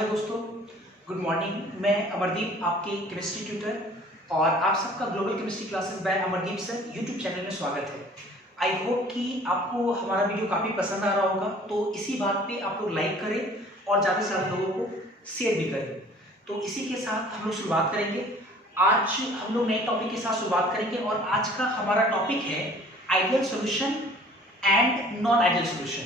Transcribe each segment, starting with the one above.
Hello दोस्तों, good morning. मैं अमरदीप, आपके केमिस्ट्री ट्यूटर, और आप सबका global chemistry classes bye Amardeep sir YouTube channel में स्वागत है। आई होप कि आपको हमारा वीडियो काफ़ी पसंद आ रहा होगा, तो इसी बात पे आप लोग लाइक करें और ज़्यादा से ज़्यादा लोगों को शेयर भी करें। तो इसी के साथ हम लोग शुरुआत करेंगे। आज हम लोग नए टॉपिक के साथ शुरुआत करेंगे और आज का हमारा टॉपिक है ideal solution and non ideal solution.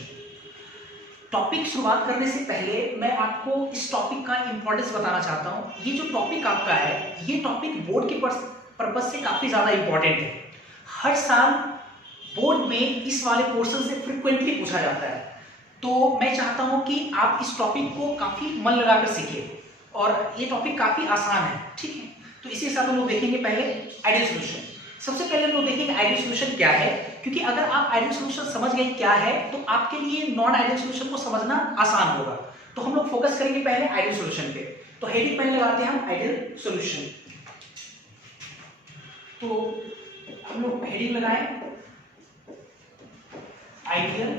Topic शुरुआत करने से पहले मैं आपको इस टॉपिक का इंपॉर्टेंस बताना चाहता हूँ। ये जो टॉपिक आपका है, ये टॉपिक बोर्ड के पर्पज से काफ़ी ज़्यादा इंपॉर्टेंट है। हर साल बोर्ड में इस वाले पोर्शन से फ्रिक्वेंटली पूछा जाता है, तो मैं चाहता हूँ कि आप इस टॉपिक को काफ़ी मन लगाकर सीखें और ये टॉपिक काफ़ी आसान है, ठीक है। तो इसी के साथ हम लोग देखेंगे पहले आइडियल सॉल्यूशन। सबसे पहले हम लोग देखेंगे आइडियल सॉल्यूशन क्या है, क्योंकि अगर आप आइडियल सॉल्यूशन समझ गए क्या है तो आपके लिए नॉन आइडियल सॉल्यूशन को समझना आसान होगा। तो हम लोग फोकस करेंगे पहले आइडियल सॉल्यूशन पे। तो हेडिंग पहले लगाते हैं हम आइडियल सॉल्यूशन। तो हम लोग हेडिंग लगाएं आइडियल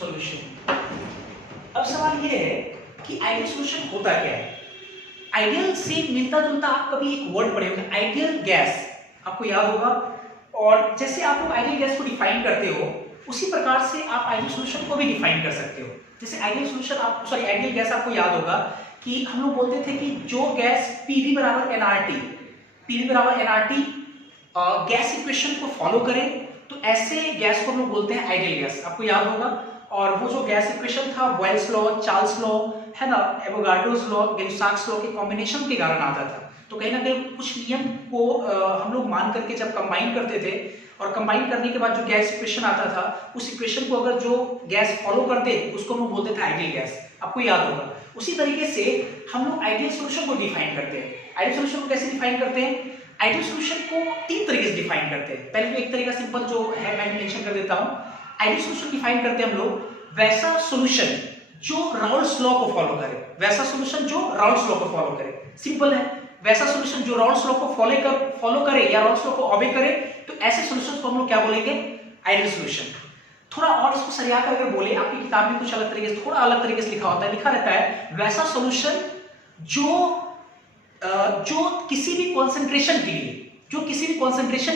सॉल्यूशन। अब सवाल ये है कि आइडियल सॉल्यूशन होता क्या है। आइडियल से मिलता जुलता आप कभी एक वर्ड पढ़े होंगे, आइडियल गैस, आपको याद होगा। और जैसे आप लोग आइडियल गैस को डिफाइन करते हो, उसी प्रकार से आप आइडियल सॉल्यूशन को भी डिफाइन कर सकते हो। जैसे आइडियल सॉल्यूशन आइडियल गैस आपको याद होगा कि हम लोग बोलते थे कि जो गैस PV बराबर nRT गैस इक्वेशन को फॉलो करे, तो ऐसे गैस को हम लोग बोलते हैं आइडियल गैस, आपको याद होगा। और वो जो गैस इक्वेशन था बॉयल्स लॉ, चार्ल्स लॉ, है ना, एवोगाड्रोस लॉ, गै-लुसाक्स लॉ के कॉम्बिनेशन के कारण आता था। तो कहीं ना कहीं कुछ नियम को हम लोग मान करके जब कंबाइन करते थे, और कंबाइन करने के बाद जो गैस इक्वेशन आता था, उस इक्वेशन को अगर जो गैस फॉलो करते उसको हम लोग बोलते थे आइडियल गैस, आपको याद होगा। उसी तरीके से हम लोग आइडियल सॉल्यूशन को डिफाइन करते हैं। आइडियल सॉल्यूशन को कैसे डिफाइन करते हैं? आइडियल सॉल्यूशन को तीन तरीके से डिफाइन करते हैं। पहले तो एक तरीका सिंपल जो है मैं मेंशन कर देता हूं। आइडियल सॉल्यूशन डिफाइन करते हैं हम लोग वैसा सॉल्यूशन जो राउल्स लॉ को फॉलो करे, वैसा सॉल्यूशन जो राउल्स लॉ को फॉलो करे। सिंपल है, वैसा सॉल्यूशन जो राउल्स लॉ को फॉलो करे या राउल्स लॉ को ओबे करे, तो ऐसे सॉल्यूशंस को हम लोग क्या बोलेंगे? Ideal solution. थोड़ा और इसको सरिया कर अगर बोले, आपकी किताब में कुछ अलग तरीके से, थोड़ा अलग तरीके से लिखा होता है, लिखा रहता है वैसा सॉल्यूशन जो किसी भी कॉन्सेंट्रेशन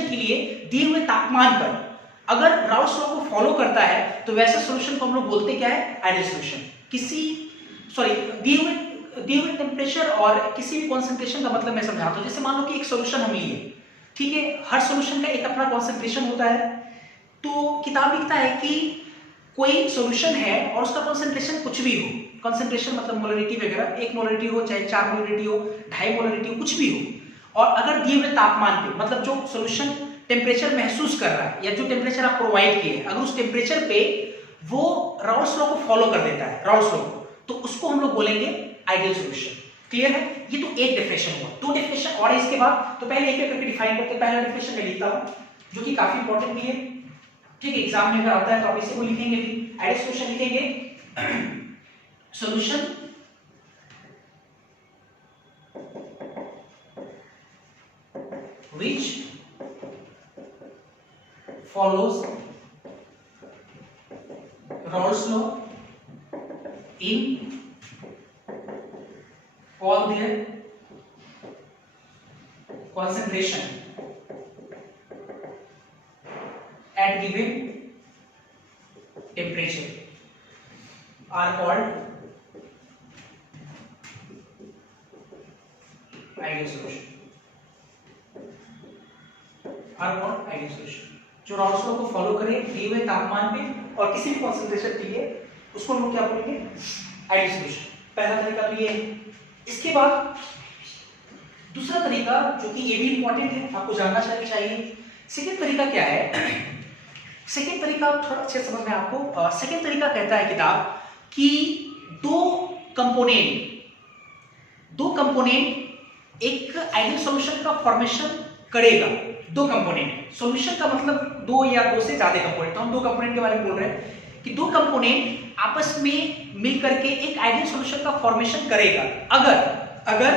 के लिए दिए हुए तापमान पर अगर राउल्स लॉ को फॉलो करता है, तो वैसे सॉल्यूशन को हम लोग बोलते क्या है? Ideal solution. दिए हुए टेम्परेचर और किसी भी कॉन्सेंट्रेशन का मतलब मैं समझाता हूं। जैसे मान लो कि एक सॉल्यूशन हम लिए, ठीक है, हर सॉल्यूशन का एक अपना कॉन्सेंट्रेशन होता है। तो किताब लिखता है कि कोई सॉल्यूशन है और उसका कॉन्सेंट्रेशन कुछ भी हो, कॉन्सेंट्रेशन मतलब मोलरिटी वगैरह, 1 मोलरिटी हो चाहे 4 मोलरिटी हो, 2.5 मोलरिटी हो, कुछ भी हो, और अगर दिए हुए तापमान पे, मतलब जो सॉल्यूशन टेम्परेचर महसूस कर रहा है या जो टेम्परेचर आप प्रोवाइड किए, अगर उस टेम्परेचर पे वो राउल्स लॉ को फॉलो कर देता है, राउल्स लॉ को, तो उसको हम लोग बोलेंगे आइडियल सॉल्यूशन। क्लियर है? ये तो एक डेफिनेशन हुआ। दो डेफिनेशन और है इसके बाद, तो पहले एक एक करके डिफाइन करते हैं। पहला डेफिनेशन मैं लिखता हूं, जो कि काफी इंपॉर्टेंट भी है, ठीक है, एग्जाम में अगर आता है तो आप इसे को लिखेंगे भी। आइडियल सॉल्यूशन लिखेंगे solution which follows Raoult's law in all their concentration at given temperature are called ideal solution. Ideal solution जो राउल्स लॉ को फॉलो करे दिए हुए तापमान पे और किसी भी कॉन्सेंट्रेशन के लिए, उसको हम लोग क्या बोलेंगे? Ideal solution. पहला तरीका तो ये है। इसके बाद दूसरा तरीका, जो कि ये भी इंपॉर्टेंट है, आपको जानना चाहिए। सेकंड तरीका क्या है? सेकंड तरीका थोड़ा अच्छे समझ में आपको। सेकंड तरीका कहता है किताब कि दो कंपोनेंट एक आइडियल सॉल्यूशन का फॉर्मेशन करेगा। दो कंपोनेंट, सॉल्यूशन का मतलब दो या दो से ज्यादा कंपोनेंट, तो हम दो कंपोनेंट के बारे में बोल रहे हैं कि दो कंपोनेंट आपस में मिलकर के एक आइडियल सॉल्यूशन का फॉर्मेशन करेगा अगर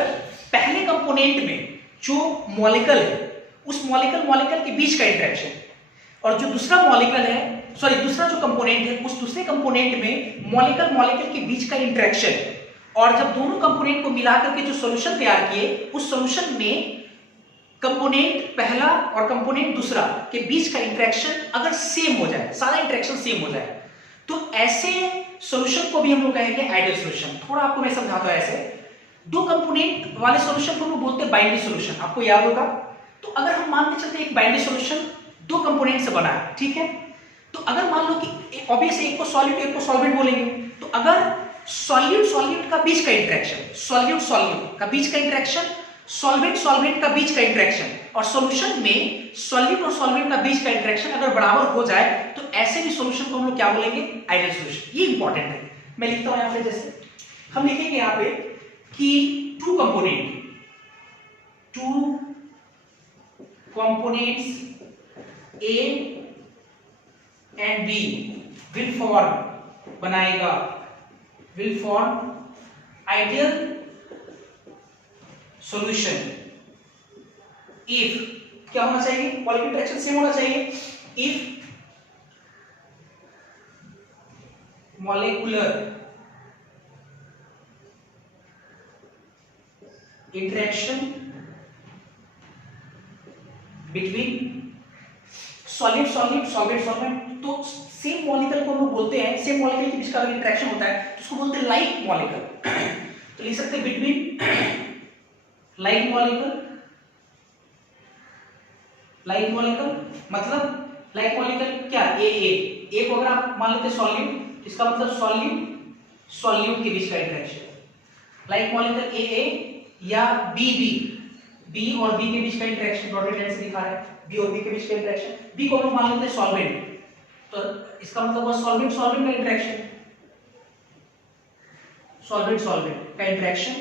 पहले कंपोनेंट में जो मॉलिक्यूल है, उस मॉलिक्यूल के बीच का इंटरेक्शन, और जो दूसरा मॉलिक्यूल है, सॉरी दूसरा जो कंपोनेंट है, उस दूसरे कंपोनेंट में मॉलिक्यूल मॉलिक्यूल के बीच का इंटरेक्शन, और जब दोनों कंपोनेंट को मिलाकर के जो सॉल्यूशन तैयार किए, उस सॉल्यूशन में कंपोनेंट पहला और कंपोनेंट दूसरा के बीच का इंटरेक्शन अगर सेम हो जाए, सारा इंटरेक्शन सेम हो जाए, तो ऐसे सॉल्यूशन को भी हम लोग कहेंगे आइडियल सॉल्यूशन। थोड़ा आपको मैं समझाता हूं। ऐसे दो कंपोनेंट वाले सॉल्यूशन को हम लोग बोलते हैं बाइनरी सॉल्यूशन, आपको याद होगा। तो अगर हम मान के चलते हैं एक बाइनरी सॉल्यूशन दो कंपोनेंट से बना है, ठीक है, तो अगर मान लो कि ऑब्वियसली एक को सॉल्यूट एक को सॉल्वेंट बोलेंगे, तो अगर सॉल्यूट सॉल्यूट का बीच का इंटरेक्शन, सॉल्यूट सॉल्यूट का बीच का इंटरेक्शन, सॉल्वेंट सॉल्वेंट का बीच का इंटरेक्शन, और सॉल्यूशन में सॉल्यूट और सॉल्वेंट का बीच का इंटरेक्शन अगर बराबर हो जाए, तो ऐसे भी सॉल्यूशन को हम लोग क्या बोलेंगे, आइडियल सॉल्यूशन। ये इंपॉर्टेंट है। मैं लिखता हूं यहां पे, जैसे हम लिखेंगे यहां पे कि two components A and B will form ideal solution if, क्या होना चाहिए, मॉलिक्यूलर इंटरेक्शन सेम होना चाहिए, if molecular interaction between solid solid solvent solvent, तो सेम मॉलिक्यूल को हम लोग बोलते हैं, सेम मॉलिक्यूल के बीच का अगर इंटरेक्शन होता है तो उसको बोलते हैं लाइक मॉलिक्यूल। तो लिख सकते हैं बिटवीन लाइक मॉलिक्यूल, मतलब लाइक मॉलिक्यूल क्या, ए को अगर आप मान लेते हैं सॉल्यूट, इसका मतलब सॉल्यूट के बीच का इंटरेक्शन। लाइक मॉलिक्यूल ए या बी और बी के बीच का इंटरेक्शन, डॉटेड लाइन से दिखा रहा है, बी और बी के बीच का इंटरेक्शन। बी को हम मान लेते हैं सॉल्वेंट, तो इसका मतलब हुआ सॉल्वेंट सॉल्वेंट का इंटरेक्शन, सॉल्वेंट का इंटरेक्शन,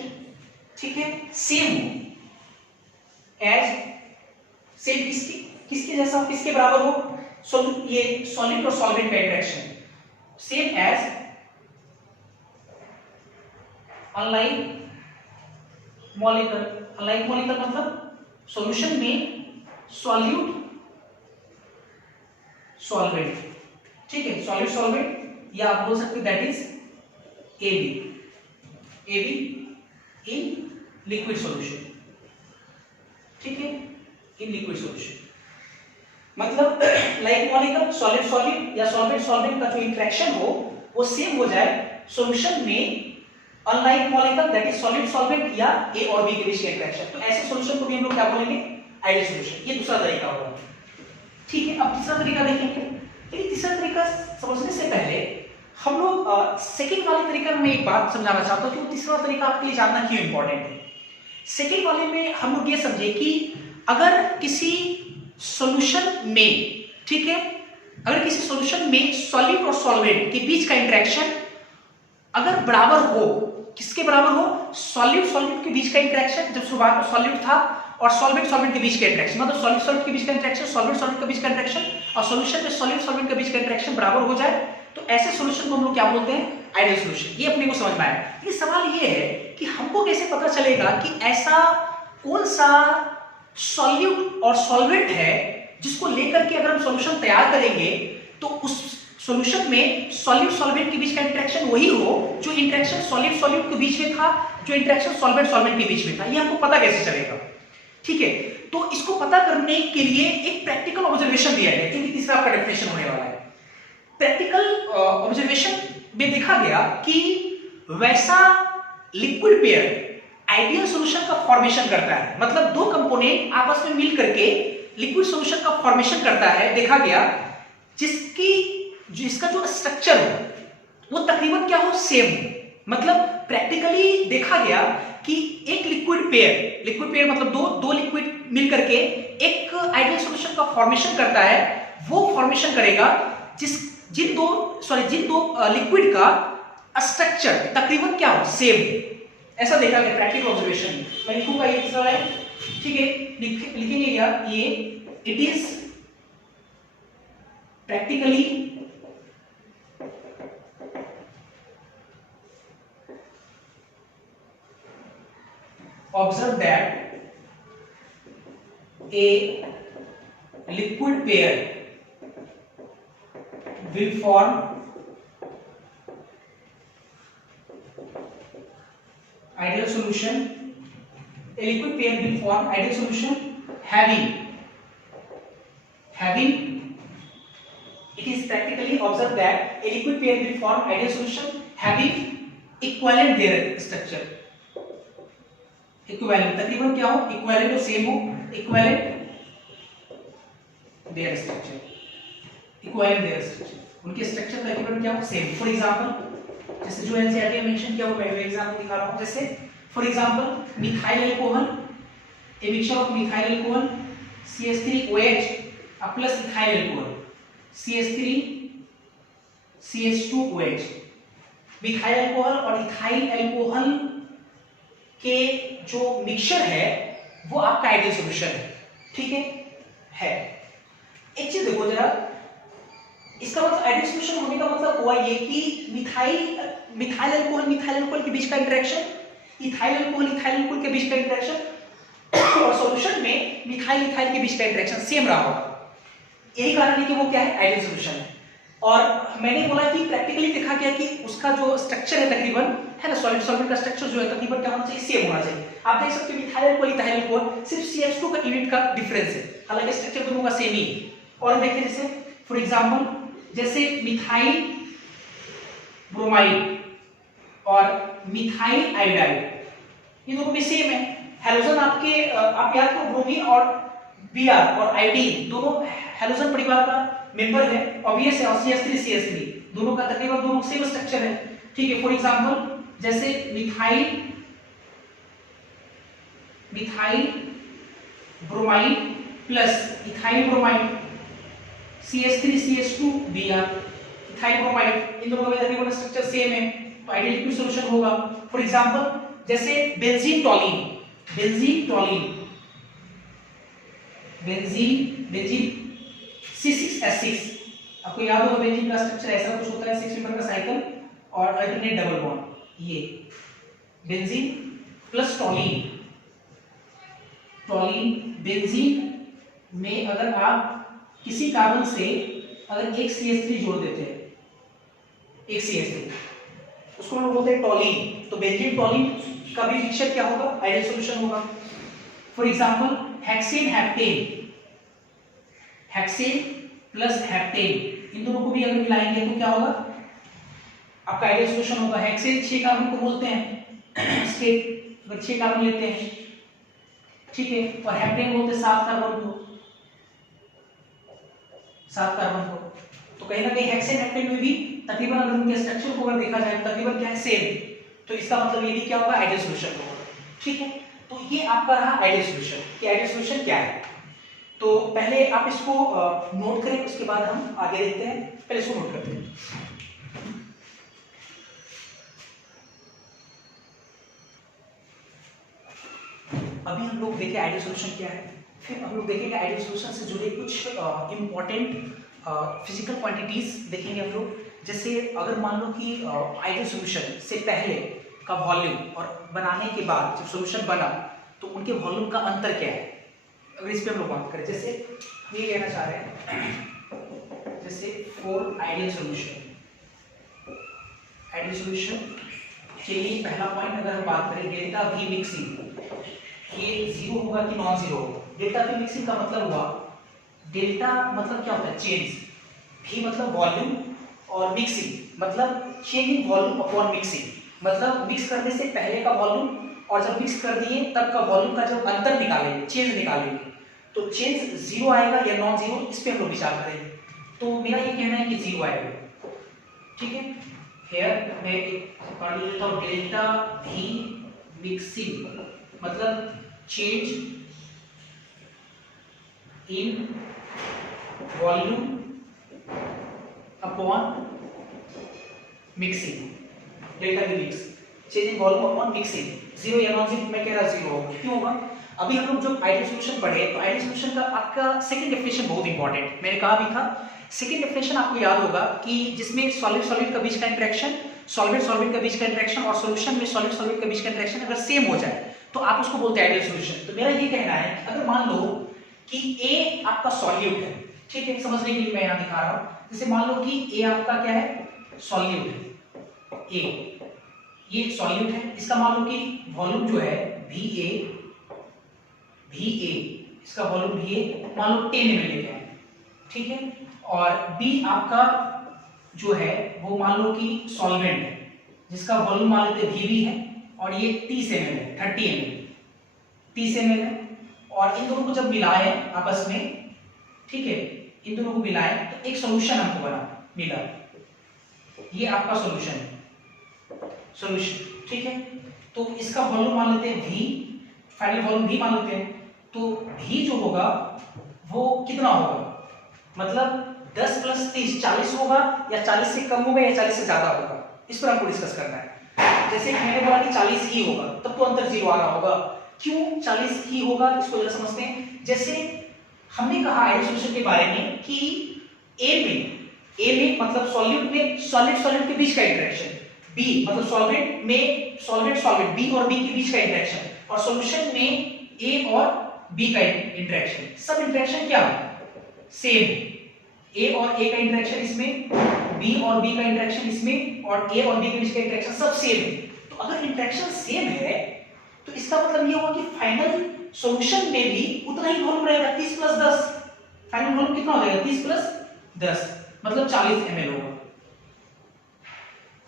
ठीक है, सेम एज, सेम किसके जैसा हो, किसके बराबर हो, ये सॉलिड और सॉल्वेंट का interaction, same as unlike molecule मतलब सॉल्यूशन में सॉल्यूट सॉल्वेंट, ठीक है, सॉल्यूट सॉल्वेंट, या आप बोल सकते that is AB in liquid solution, ठीक है, इन लिक्विड सॉल्यूशन, मतलब लाइक मॉलिक्यूल सॉलिड सॉलिड या सॉल्वेंट सॉल्वेंट का जो इंटरेक्शन हो वो सेम हो जाए सॉल्यूशन में, unlike molecule that is solid solvent या ए और बी के बीच का इंटरेक्शन। तो ऐसे सॉल्यूशन को भी हम लोग क्या बोलेंगे, आइडियल सॉल्यूशन। ये दूसरा तरीका होगा, ठीक है। अब तीसरा तरीका देखेंगे, लेकिन तीसरा तरीका समझने से पहले हम लोग सेकंड वाले तरीका में एक बात समझाना चाहता हूं कि वो तीसरा तरीका आपके लिए जानना क्यों इंपॉर्टेंट है। सेकंड वाले में हम लोग ये समझे कि अगर किसी सॉल्यूशन में, ठीक है, अगर किसी सॉल्यूशन में सॉल्यूट और सॉल्वेंट के बीच का इंटरेक्शन अगर बराबर हो, किसके बराबर हो, सॉल्यूट सॉल्वेंट के बीच का इंटरेक्शन, जब शुरुआत में सॉल्यूट था, और सॉल्वेंट सॉल्वेंट के बीच का इंटरेक्शन, मतलब सॉल्यूट सॉल्वेंट के बीच का इंटरेक्शन, सॉल्वेंट सॉल्वेंट के बीच का इंटरेक्शन, और सॉल्यूशन में सॉल्यूट सॉल्वेंट के बीच का इंटरेक्शन बराबर हो जाए, तो ऐसे सॉल्यूशन को हम लोग क्या बोलते हैं, आइडियल सॉल्यूशन। ये अपने को समझ में आया। ये सवाल ये है कि हमको कैसे पता चलेगा कि ऐसा कौन सा सॉल्यूट और सॉल्वेंट है जिसको लेकर के अगर हम सॉल्यूशन तैयार करेंगे तो उस सॉल्यूशन में सॉल्यूट सॉल्वेंट के बीच का इंटरेक्शन वही हो जो इंटरेक्शन सॉल्यूट सॉल्यूट के बीच में था, जो इंटरेक्शन सॉल्वेंट सॉल्वेंट के बीच में था। ये हमको पता कैसे चलेगा, ठीक है। तो इसको पता करने के लिए एक प्रैक्टिकल ऑब्जर्वेशन दिया गया, क्योंकि तीसरा आपका डेफिनेशन होने वाला है। प्रैक्टिकल ऑब्जर्वेशन में देखा गया कि वैसा लिक्विड पेयर आइडियल सॉल्यूशन का फॉर्मेशन करता है, मतलब दो कंपोनेंट आपस में मिल करके लिक्विड सॉल्यूशन का फॉर्मेशन करता है, देखा गया, जिसका जो स्ट्रक्चर हो वो तकरीबन क्या हो, सेम हो। मतलब प्रैक्टिकली देखा गया कि एक लिक्विड पेयर मतलब दो लिक्विड मिल करके एक आइडियल सॉल्यूशन का फॉर्मेशन करता है, वो फॉर्मेशन करेगा जिन दो लिक्विड का स्ट्रक्चर तकरीबन क्या हो, सेम। ऐसा देखा गया प्रैक्टिकल ऑब्जर्वेशन। मैं लिखूंगा ये तीसरा है, ठीक है, लिखेंगे क्या, ये it is practically observe that a liquid pair will form ideal solution. A liquid pair will form ideal solution having it is practically observed that a liquid pair will form ideal solution having equivalent their structure. Equivalent तकरीबन क्या हो, equivalent और same हो, equivalent there structure, equivalent there structure, उनके structure तकरीबन क्या हो, same. For example जैसे जो एनसीईआरटी में मेंशन किया हुआ, मैं एग्जांपल दिखा रहा हूं। जैसे for example methyl alcohol, a mixture of methyl alcohol CH3OH plus ethyl alcohol CH3CH2OH। Methyl alcohol और इथाइल अल्कोहल के जो मिक्सचर है वो आपका आइडियल सॉल्यूशन है, ठीक है। एक चीज देखो जरा, इसका मतलब आइडियल सॉल्यूशन होने का मतलब हुआ ये कि मिथाइल अल्कोहल के बीच का इंटरेक्शन, इथाइल अल्कोहल के बीच का इंटरेक्शन और सॉल्यूशन में मिथाइल के बीच का इंटरेक्शन सेम रहा होगा। यही कारण है कि वो क्या है, आइडियल सॉल्यूशन है। और मैंने बोला कि प्रैक्टिकली देखा गया कि उसका जो स्ट्रक्चर है तकरीबन, है ना, सॉलिड सॉल्वेंट का स्ट्रक्चर जो है तकरीबन क्या होना चाहिए, सेम होना चाहिए। आप देख सकते हो मिथाइल अल्कोहल सिर्फ CH2 का यूनिट का डिफरेंस है, हालांकि स्ट्रक्चर दोनों का सेम ही है। और देखें जैसे फॉर एग्जांपल जैसे मिथाइल ब्रोमाइड और मिथाइल आयोडाइड, ये दोनों भी सेम है। हैलोजन आपके आप याद करो, ब्रोमीन और Br और आयोडीन दोनों हैलोजन परिवार का मेंबर है, ऑब्वियस है। और CH3 दोनों का तकरीबन दोनों सेम स्ट्रक्चर है, ठीक है। फॉर एग्जांपल जैसे methyl bromide plus ethyl bromide CH3CH2Br ethyl bromide, इन दोनों का तकरीबन स्ट्रक्चर सेम है, तो आइडियल लिक्विड सॉल्यूशन होगा। फॉर एग्जांपल जैसे बेंजीन टॉलिन C6H6, आपको याद होगा बेंजीन का स्ट्रक्चर ऐसा कुछ होता है, 6 मेंबर का साइकिल और अल्टरनेट डबल बॉन्ड, ये बेंजीन प्लस टॉलिन बेंजीन में अगर आप किसी कार्बन से अगर एक CH3 जोड़ देते हैं, एक CH3, उसको हम बोलते हैं टॉलिन, तो बेंजीन टॉलिन का भी मिक्सचर क्या होगा, आइडियल सॉल्यूशन होगा। For example hexane plus heptane, इन दोनों को भी अगर मिलाएंगे तो क्या होगा, आपका आइडियल सॉल्यूशन होगा। हेक्सेन 6 कार्बन को बोलते हैं स्टेट, अगर 6 कार्बन लेते हैं, ठीक है, और हेप्टेन बोलते हैं 7 कार्बन को। तो कहीं ना कहीं हेक्सेन हेप्टेन में भी तकरीबन अगर उनके स्ट्रक्चर को अगर देखा जाए तकरीबन क्या है, सेम। तो इसका मतलब ये भी क्या होगा, आइडियल सॉल्यूशन होगा, ठीक है। तो ये आपका रहा आइडियल सॉल्यूशन कि आइडियल सॉल्यूशन क्या है। तो पहले आप इसको नोट करें, उसके बाद हम आगे देखते हैं। पहले इसको नोट करते हैं। अभी हम लोग देखें आइडियल सॉल्यूशन क्या है, फिर हम लोग देखेंगे आइडियल सॉल्यूशन से जुड़े कुछ इंपॉर्टेंट फिजिकल क्वांटिटीज देखेंगे हम लोग। जैसे अगर मान लो कि आइडियल सॉल्यूशन से पहले का वॉल्यूम और बनाने के बाद जब सॉल्यूशन बना तो उनके वॉल्यूम का अंतर क्या है, अगर इस पे हम लोग बात करें। जैसे हम ये कहना चाह रहे हैं, जैसे फॉर आइडियल सॉल्यूशन के लिए पहला पॉइंट अगर हम बात करें डेल्टा V मिक्सिंग, ये 0 होगा कि नॉन 0 होगा। डेल्टा V मिक्सिंग का मतलब हुआ, डेल्टा मतलब क्या होता है, चेंज, V मतलब वॉल्यूम और मिक्सिंग मतलब change in volume upon mixing, मतलब मिक्स करने से पहले का वॉल्यूम और जब मिक्स कर दिए तब का वॉल्यूम का जब अंतर निकालेंगे, चेंज निकालेंगे, तो चेंज 0 आएगा या नॉन 0, इस पे हम लोग विचार करेंगे। तो मेरा ये कहना है कि 0 आएगा, ठीक है। हियर मैं एक पढ़ लेता हूं, डेल्टा V मिक्सिंग मतलब change in volume upon mixing, delta V mix change in volume upon mixing, 0 या नॉन 0, मैं कह रहा 0 होगा। क्यों होगा, अभी हम लोग जब आइडियल सॉल्यूशन पढ़े तो आइडियल सॉल्यूशन का आपका सेकंड डेफिनेशन बहुत इंपॉर्टेंट, मैंने कहा भी था। सेकंड डेफिनेशन आपको याद होगा कि जिसमें सॉलिड का बीच का इंटरेक्शन, सॉल्वेंट का बीच का इंटरेक्शन और सॉल्यूशन में सॉलिड का बीच का इंटरेक्शन अगर सेम हो जाए तो आप उसको बोलते हैं आइडियल सॉल्यूशन। तो मेरा ये कहना है, अगर मान लो कि A आपका सॉल्यूट है, ठीक है, समझने के लिए मैं यहाँ दिखा रहा हूँ। जैसे मान लो कि ए आपका क्या है, सॉल्यूट है, ए ये सॉल्यूट है, इसका मान लो कि वॉल्यूम जो है VA इसका वॉल्यूम VA मान लो 10 ml लेते हैं, ठीक है। और B आपका जो है वो मान लो कि सॉल्वेंट है जिसका वॉल्यूम मान लेते हैं VB है और ये 30 ml है, 30 ml 30 ml है। और इन दोनों को जब मिलाएं आपस में, ठीक है, इन दोनों को मिलाएं तो एक सॉल्यूशन हमको मिला, ये आपका सॉल्यूशन है, सॉल्यूशन, ठीक है। तो इसका वॉल्यूम मान लेते हैं V, फाइनल वॉल्यूम V मान लेते हैं। तो V जो होगा वो कितना होगा, मतलब 10 + 30 40 होगा या 40 से कम होगा या 40 से ज्यादा होगा, इस पर हमको डिस्कस करना है। जैसे मैंने बोला कि 40 ही होगा, तब तो अंतर 0 आ रहा होगा। क्यों 40 ही होगा, इसको जरा समझते हैं। जैसे हमने कहा आइडियल सॉल्यूशन के बारे में कि ए में मतलब सॉल्यूट में सॉलिड के बीच का इंटरेक्शन, B मतलब सॉल्वेंट में सॉल्वेंट B और B के बीच का इंटरेक्शन, और सॉल्यूशन में A और B का इंटरेक्शन, सब इंटरेक्शन क्या सेम, A और A का इंटरेक्शन इसमें, B और B का इंटरेक्शन इसमें, और A और B के बीच का इंटरेक्शन सब सेम है। तो अगर इंटरेक्शन सेम है तो इसका मतलब ये होगा कि फाइनल सॉल्यूशन में भी उतना ही वॉल्यूम रहेगा, 30 + 10। फाइनल वॉल्यूम कितना हो जाएगा, 30 + 10 मतलब 40 ml होगा,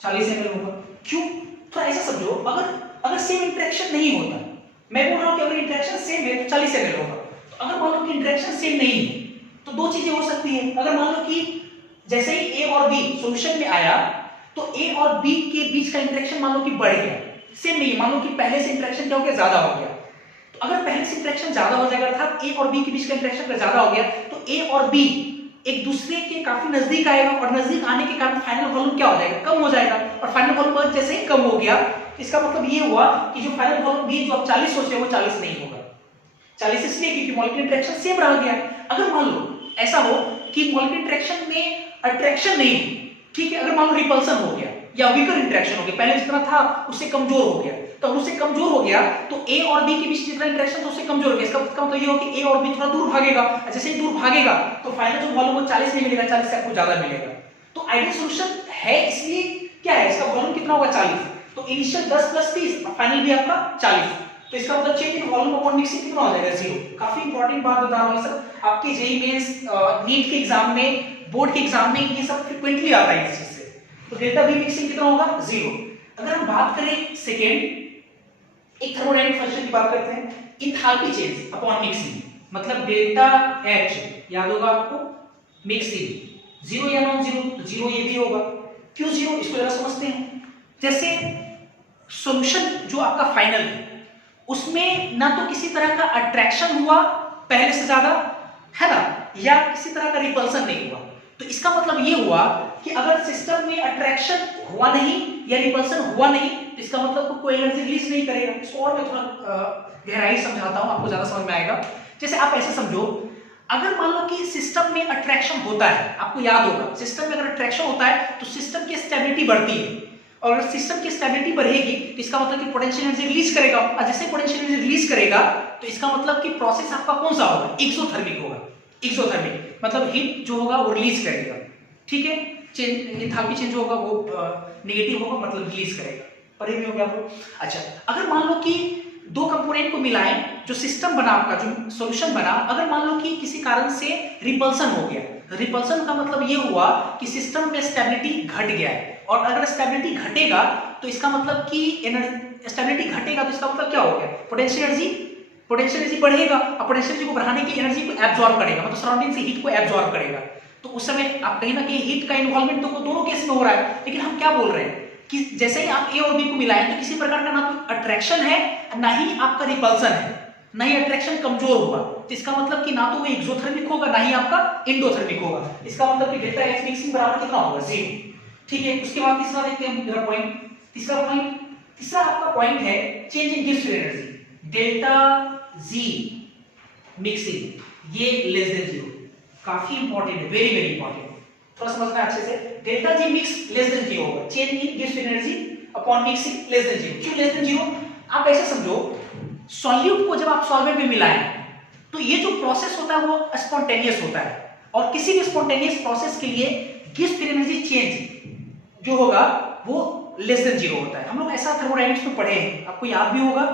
40 ml होगा। क्यों, तो ऐसा समझो, अगर सेम इंटरेक्शन नहीं होता, मैं बोल रहा हूं कि अगर इंटरेक्शन सेम है तो 40 ml होगा। तो अगर मान लो कि इंटरेक्शन सेम नहीं है तो दो चीजें हो सकती है। अगर मान लो कि जैसे ही A और B सॉल्यूशन में आया तो A और B के बीच का इंटरेक्शन मान लो कि बढ़ गया, सेम नहीं, मान लो कि पहले से इंटरेक्शन क्या हो गया, ज्यादा हो गया। तो अगर पहले से इंटरेक्शन ज्यादा हो जाएगा अर्थात A और B के बीच का इंटरेक्शन ज्यादा हो गया तो A और B एक दूसरे के काफी नजदीक आएगा, और नजदीक आने के कारण फाइनल वॉल्यूम क्या हो जाएगा, कम हो जाएगा। और फाइनल वॉल्यूम जैसे ही कम हो गया, इसका मतलब ये हुआ कि जो फाइनल वॉल्यूम B जो आप 40 सोचे वो 40 नहीं होगा। 40 इसलिए क्योंकि मॉलिक्यूलर इंटरेक्शन सेम रह गया। अगर मान लो ऐसा हो कि मॉलिक्यूलर इंटरेक्शन में अट्रैक्शन नहीं, ठीक है, अगर मान लो रिपल्सन हो गया या वीकर इंटरेक्शन हो गया, पहले जितना था उससे कमजोर हो गया, तो उससे कमजोर हो गया तो A और B के बीच जितना इंटरेक्शन था उससे कमजोर हो गया। इसका मतलब ये हो कि A और B थोड़ा दूर भागेगा, जैसे ही दूर भागेगा तो फाइनल जो वॉल्यूम वो 40 नहीं मिलेगा, 40 से आपको ज्यादा मिलेगा। तो आइडियल सॉल्यूशन है, इसलिए क्या है, इसका वॉल्यूम कितना होगा, 40। तो इनिशियल 10 + 30 फाइनल भी आपका 40। तो इसका मतलब change in volume upon mixing कितना हो जाएगा, 0। काफी इंपॉर्टेंट बात बता रहा हूं सर, आपके जेईई मेंस नीट के एग्जाम में, बोर्ड के एग्जाम में ये सब फ्रीक्वेंटली आता है इस चीज से। तो डेल्टा V मिक्सिंग कितना होगा, 0। अगर हम बात करें सेकेंड एक थर्मोडायनामिक फंक्शन की बात करते हैं, एंथैल्पी चेंज अपॉन मिक्सिंग, मतलब डेल्टा H याद होगा आपको, मिक्सिंग 0 या नॉन 0, तो 0 ये भी होगा। क्यों 0, इसको जरा समझते हैं। जैसे सॉल्यूशन जो आपका फाइनल है उसमें ना तो किसी तरह का अट्रैक्शन हुआ पहले से ज्यादा, है ना, या किसी तरह का रिपल्सन नहीं हुआ। तो इसका मतलब ये हुआ कि अगर सिस्टम में अट्रैक्शन हुआ नहीं या रिपल्सन हुआ नहीं तो इसका मतलब कोई एनर्जी रिलीज नहीं करेगा। इसको और मैं थोड़ा गहराई समझाता हूं, आपको ज्यादा समझ में आएगा। जैसे आप ऐसे समझो, अगर मान लो कि सिस्टम में अट्रैक्शन होता है, आपको याद होगा सिस्टम में अगर अट्रैक्शन होता है तो सिस्टम की स्टेबिलिटी बढ़ती है, और अगर सिस्टम की स्टेबिलिटी बढ़ेगी तो इसका मतलब कि पोटेंशियल एनर्जी रिलीज करेगा, और जैसे पोटेंशियल एनर्जी रिलीज करेगा तो इसका मतलब कि प्रोसेस आपका कौन सा होगा, एक्सोथर्मिक होगा। एक्सोथर्मिक मतलब हीट जो होगा वो रिलीज करेगा, ठीक है। एंथैल्पी चेंज होगा वो नेगेटिव होगा, मतलब रिलीज करेगा। पढ़े भी होंगे आपको। अच्छा, अगर मान लो कि दो कंपोनेंट को मिलाएं, जो सिस्टम बना आपका, जो सॉल्यूशन बना, अगर मान लो कि किसी कारण से रिपल्सन हो गया, रिपल्सन का मतलब ये हुआ कि सिस्टम में स्टेबिलिटी घट गया है, और अगर स्टेबिलिटी घटेगा तो इसका मतलब कि स्टेबिलिटी घटेगा तो इसका मतलब क्या हो गया, पोटेंशियल एनर्जी बढ़ेगा, और पोटेंशियल एनर्जी को बढ़ाने की एनर्जी को एब्जॉर्ब करेगा, मतलब सराउंडिंग से हीट को एब्जॉर्ब करेगा। तो उस समय आप कहीं ना कहीं हीट का इन्वॉल्वमेंट तो दोनों केस में हो रहा है, लेकिन हम क्या बोल रहे हैं कि जैसे ही आप A और B को मिलाएं तो किसी प्रकार का ना तो अट्रैक्शन है ना ही आपका रिपल्सन है, ना ही अट्रैक्शन कमजोर हुआ, तो इसका मतलब कि ना तो वो एक्सोथर्मिक होगा ना ही आपका एंडोथर्मिक होगा। इसका मतलब कि डेल्टा H मिक्सिंग बराबर कितना होगा, 0, ठीक है। उसके बाद तीसरा देखते हैं मेरा पॉइंट, तीसरा आपका पॉइंट है change in gives energy, delta G mixing ये लेस देन 0, काफी इंपॉर्टेंट है, वेरी वेरी इंपॉर्टेंट, थोड़ा समझना अच्छे से। Delta G mix less than 0 होगा, change in gives energy upon mixing less than 0। क्यों लेस देन 0, आप ऐसे समझो, सॉल्यूट को जब आप सॉल्वेंट में मिलाएं तो ये जो प्रोसेस होता है वो स्पॉन्टेनियस होता है, और किसी भी स्पॉन्टेनियस प्रोसेस के लिए गिव्स फ्री एनर्जी चेंज जो होगा वो लेस देन 0 होता है। हम लोग ऐसा थर्मोडायनेमिक्स में पढ़े हैं, आपको याद भी होगा।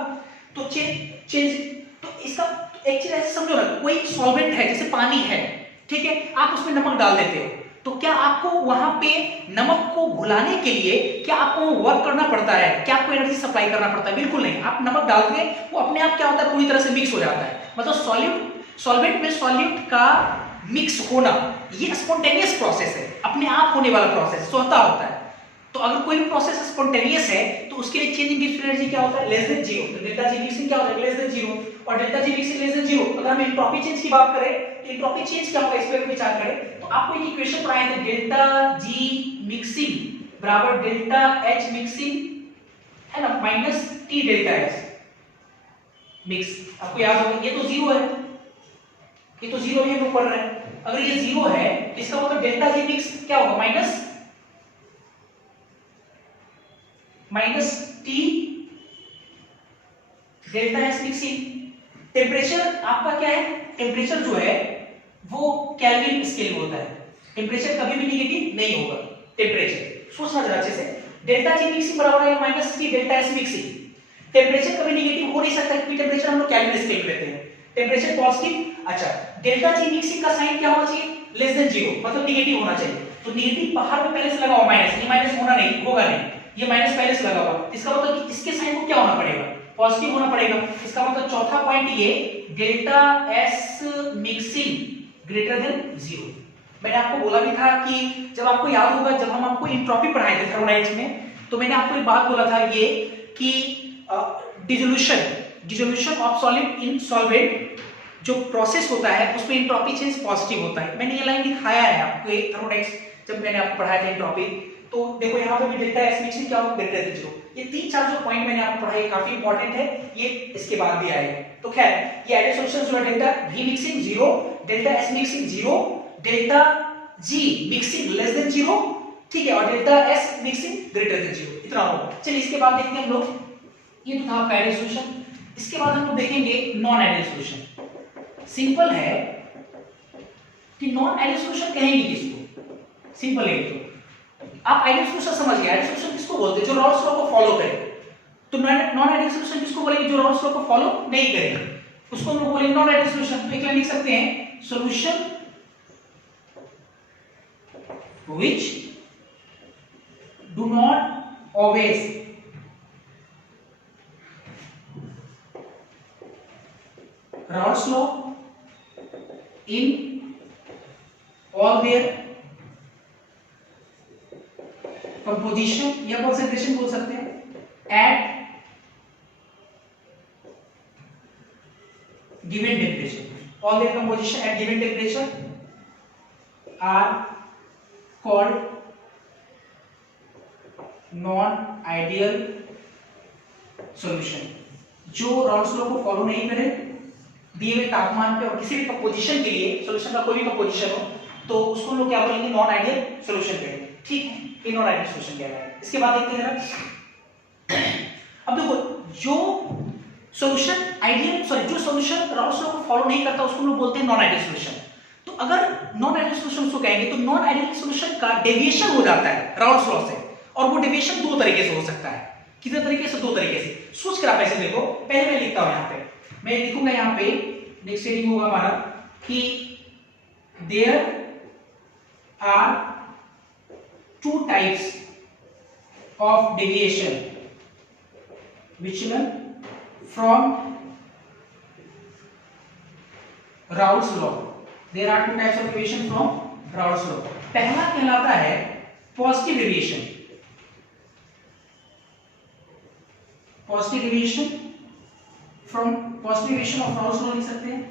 तो चेंज तो इसका एक चीज ऐसे समझो ना, कोई सॉल्वेंट है जैसे पानी है, ठीक है, आप उसमें नमक डाल देते हो, तो क्या आपको वहां पे नमक को घुलाने के लिए क्या आपको वर्क करना पड़ता है, क्या आपको एनर्जी सप्लाई करना पड़ता है? बिल्कुल नहीं। आप नमक डाल के वो अपने आप क्या होता है, पूरी तरह से मिक्स हो जाता है। मतलब सॉल्वेंट में सॉल्यूट का मिक्स होना ये स्पॉन्टेनियस प्रोसेस है, अपने आप होने वाला प्रोसेस, स्वतः होता है। तो अगर कोई भी प्रोसेस स्पॉन्टेनियस है तो उसके लिए change in gives free energy क्या होता है, लेस देन 0। तो डेल्टा जी मिक्सिंग क्या होता है, लेस देन 0, और delta G mixing less than 0। अगर हम एंट्रोपी चेंज की बात करें तो एंट्रोपी चेंज क्या होगा, इस पे विचार करें तो आपको एक इक्वेशन पढ़ाए थे, डेल्टा जी मिक्सिंग बराबर डेल्टा एच मिक्सिंग है ना minus T delta H mix. आपको याद होगा ये तो 0 है, ये तो 0 है, हम पढ़ रहे हैं। अगर ये 0 है तो इसका मतलब डेल्टा जी मिक्स क्या होगा, minus T delta S mixing. Temperature आपका क्या है, टेम्परेचर जो है वो केल्विन स्केल में होता है, टेम्परेचर कभी भी नेगेटिव नहीं होगा। टेम्परेचर सोचना जरा अच्छे से, डेल्टा जी मिक्सिंग बराबर है minus T delta S mixing. Temperature कभी नेगेटिव हो नहीं सकता क्योंकि टेम्परेचर हम लोग केल्विन स्केल में लेते हैं, टेम्परेचर पॉजिटिव। अच्छा, डेल्टा जी मिक्सिंग का साइन क्या होना चाहिए, लेस देन 0, मतलब नेगेटिव होना चाहिए। तो नेगेटिव बाहर में पहले से लगा हुआ माइनस, ये माइनस होना नहीं होगा, नहीं ये माइनस पहले से लगा हुआ, इसका मतलब कि इसके साइन को क्या होना पड़ेगा, पॉजिटिव होना पड़ेगा। इसका मतलब चौथा पॉइंट ये delta S mixing greater than 0। मैंने आपको बोला भी था कि जब आपको याद होगा, जब हम आपको एंट्रोपी पढ़ाए थे थर्मोडायनेमिक्स में, तो मैंने आपको एक बात बोला था ये कि dissolution of solid in solvent जो प्रोसेस होता है उसमें एंट्रोपी चेंज पॉजिटिव होता है। मैंने ये लाइन दिखाया है आपको थर्मोडायनेमिक्स जब मैंने आपको पढ़ाया था एंट्रोपी। तो देखो यहाँ पे भी डेल्टा एस मिक्सिंग क्या होगा, ग्रेटर देन 0। ये 3-4 जो पॉइंट मैंने आपको पढ़ाए काफी इंपॉर्टेंट है, ये इसके बाद भी आएगा। तो खैर ये आइडियल सॉल्यूशन जो है delta we mixing 0, delta S mixing 0, delta G mixing less than 0, ठीक है, और delta S mixing greater than 0, इतना होगा। चलिए इसके बाद देखते हैं हम लोग, ये तो था आपका आइडियल सॉल्यूशन। इसके बाद हम लोग देखेंगे नॉन आइडियल सॉल्यूशन। सिंपल है कि नॉन आइडियल सॉल्यूशन कहेंगे किसको, सिंपल है। तो आप आइडियल सॉल्यूशन समझ गए, आइडियल सॉल्यूशन किसको बोलते हैं, जो रॉल्स लॉ को फॉलो करे। तो नॉन आइडियल सॉल्यूशन किसको बोलेंगे, जो रॉल्स लॉ को फॉलो नहीं करेंगे, उसको हम लोग बोलेंगे नॉन आइडियल सॉल्यूशन। तो एक लाइन लिख सकते हैं, solution which do not always Raoult's law in all their composition या concentration बोल सकते हैं at given temperature, all their composition at given temperature are called non-ideal solution। जो रॉल्स लॉ को फॉलो नहीं करे दिए हुए तापमान पे और किसी भी कंपोजिशन के लिए, सॉल्यूशन का कोई भी कंपोजिशन हो, तो उसको हम लोग क्या बोलेंगे, नॉन आइडियल सॉल्यूशन कहेंगे। ठीक है, ये नॉन आइडियल सॉल्यूशन कहलाता है। इसके बाद देखते हैं जरा, अब देखो जो सॉल्यूशन आइडियल जो सॉल्यूशन रॉल्स लॉ को फॉलो नहीं करता उसको हम लोग बोलते हैं नॉन आइडियल सॉल्यूशन। तो अगर नॉन आइडियल सॉल्यूशन को कहेंगे तो नॉन आइडियल सॉल्यूशन का डेविएशन हो जाता है राउल्स लॉ से, और वो डेविएशन दो तरीके से हो सकता है। कितने तरीके से, दो तरीके से। सोच कर आप ऐसे देखो, पहले मैं लिखता हूं, यहाँ पे मैं लिखूंगा, यहाँ पे नेक्स्ट हेडिंग होगा हमारा कि there are two types of deviation विचलन from Raoult's law. There are two types of deviation from Raoult's law। पहला कहलाता है positive deviation, positive deviation from positive deviation of Raoult's law लिख सकते हैं।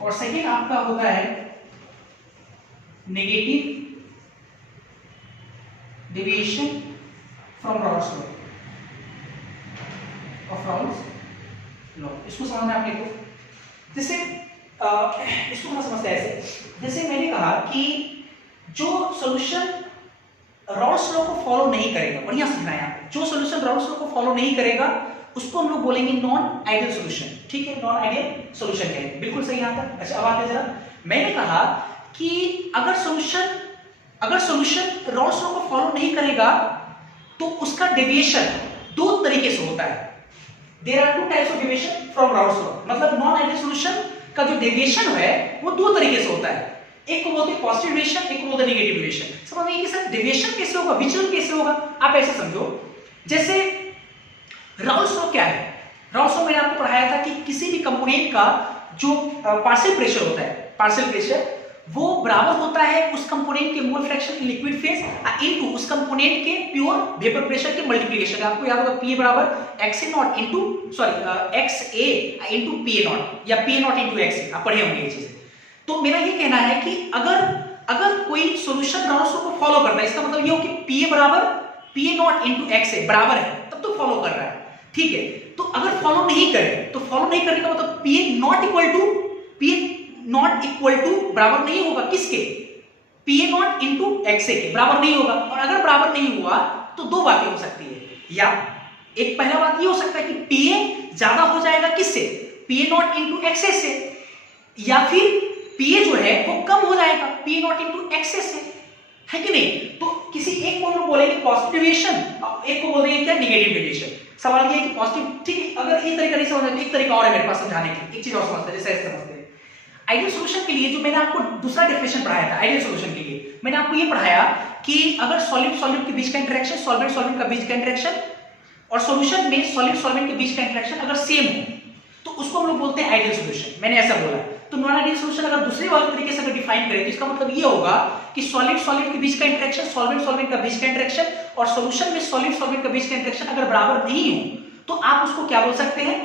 और सेकेंड आपका होता है negative deviation from Raoult's law, of Raoult's law। इसको समझना आपने को, जैसे इसको हम समझते हैं ऐसे, जैसे मैंने कहा कि जो सॉल्यूशन रॉल्स लॉ को फॉलो नहीं करेगा, बढ़िया समझना है, जो सॉल्यूशन रॉल्स लॉ को फॉलो नहीं करेगा उसको हम लोग बोलेंगे नॉन आइडियल सॉल्यूशन। ठीक है, नॉन आइडियल सॉल्यूशन कहेंगे, बिल्कुल सही यहाँ तक। अच्छा अब आते जरा, मैंने कहा कि अगर सॉल्यूशन रॉल्स लॉ को फॉलो नहीं करेगा तो उसका डेविएशन दो तरीके से होता है। There are two types of deviation from Raoult's law, मतलब नॉन आइडियल सॉल्यूशन का जो डेविएशन है वो दो तरीके से होता है। एक को बोलते हैं पॉजिटिव डेविएशन, एक को बोलते हैं नेगेटिव डेविएशन। समझ में कि सर डेविएशन कैसे होगा, विचलन कैसे होगा? आप ऐसे समझो, जैसे रॉल्स लॉ क्या है? रॉल्स लॉ मैंने आपको पढ़ाया था कि किसी भी कंपोनेंट का जो पार्शियल प्रेशर होता है, पार्शियल प्रेशर वो बराबर होता है उस कंपोनेंट के mole fraction in liquid phase into उस कंपोनेंट के प्योर वेपर प्रेशर के मल्टीप्लिकेशन। आपको याद होगा P बराबर XA0 into XA into PA0 या PA0 इनटू XA, आप पढ़े होंगे ये चीजें। तो मेरा ये कहना है कि अगर कोई सॉल्यूशन रॉल्स लॉ को फॉलो करता है, इसका मतलब ये हो कि PA बराबर PA0 इनटू XA बराबर है, तब तो फॉलो कर रहा है, ठीक है। तो अगर फॉलो नहीं करे तो फॉलो नहीं करने का मतलब PA0 इक्वल टू बराबर नहीं होगा किसके? PA0 इनटू XA के बराबर नहीं होगा। और अगर बराबर नहीं हुआ तो दो बातें हो सकती है, या एक पहला बात ये हो सकता है कि PA ज्यादा हो जाएगा किससे? PA0 इनटू XA से, या फिर PA जो है वो कम हो जाएगा PA0 इनटू XA से, है कि नहीं? तो किसी एक को हम बोलेंगे पॉजिटिव डेविएशन, एक को बोलेंगे क्या? Negative deviation. सवाल ये है कि पॉजिटिव, ठीक है, अगर एक तरीका नहीं समझ तो एक तरीका और है मेरे पास समझाने की, एक चीज और समझते हैं, जैसे ऐसे समझते हैं। आइडियल सॉल्यूशन के लिए जो मैंने आपको दूसरा डेफिनेशन पढ़ाया था, आइडियल सॉल्यूशन के लिए मैंने आपको ये पढ़ाया कि अगर सॉल्यूट के बीच का इंटरेक्शन, सॉल्वेंट का बीच का इंटरेक्शन और सॉल्यूशन में सॉल्वेंट के बीच का इंटरेक्शन अगर सेम हो तो उसको हम लोग बोलते हैं आइडियल सॉल्यूशन। मैंने ऐसा बोला। तो नॉन आइडियल सॉल्यूशन अगर दूसरे वाले तरीके से अगर डिफाइन करें तो इसका मतलब ये होगा कि सॉल्वेंट के बीच का इंटरेक्शन, सॉल्वेंट का बीच का इंटरेक्शन और सॉल्यूशन में सॉल्वेंट का बीच का इंटरेक्शन अगर बराबर नहीं हो तो आप उसको क्या बोल सकते हैं?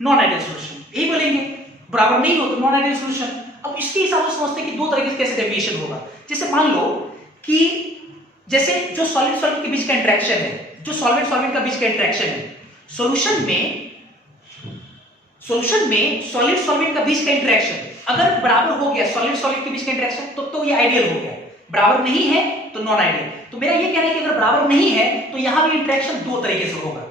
नॉन आइडियल सॉल्यूशन, यही बोलेंगे। बराबर नहीं हो तो नॉन आइडियल सॉल्यूशन। अब इसके हिसाब से समझते हैं कि दो तरीके से कैसे डेविएशन होगा। जैसे मान लो कि जैसे जो सॉल्वेंट के बीच का इंटरेक्शन है, जो सॉल्वेंट का बीच का इंटरेक्शन है, सॉल्यूशन में सॉल्वेंट का बीच का इंटरेक्शन अगर बराबर हो गया सॉल्वेंट के बीच का इंटरेक्शन तो ये आइडियल हो गया। बराबर नहीं है तो नॉन आइडियल। तो मेरा ये कहना है कि अगर बराबर नहीं है तो यहां भी इंटरेक्शन दो तरीके से होगा।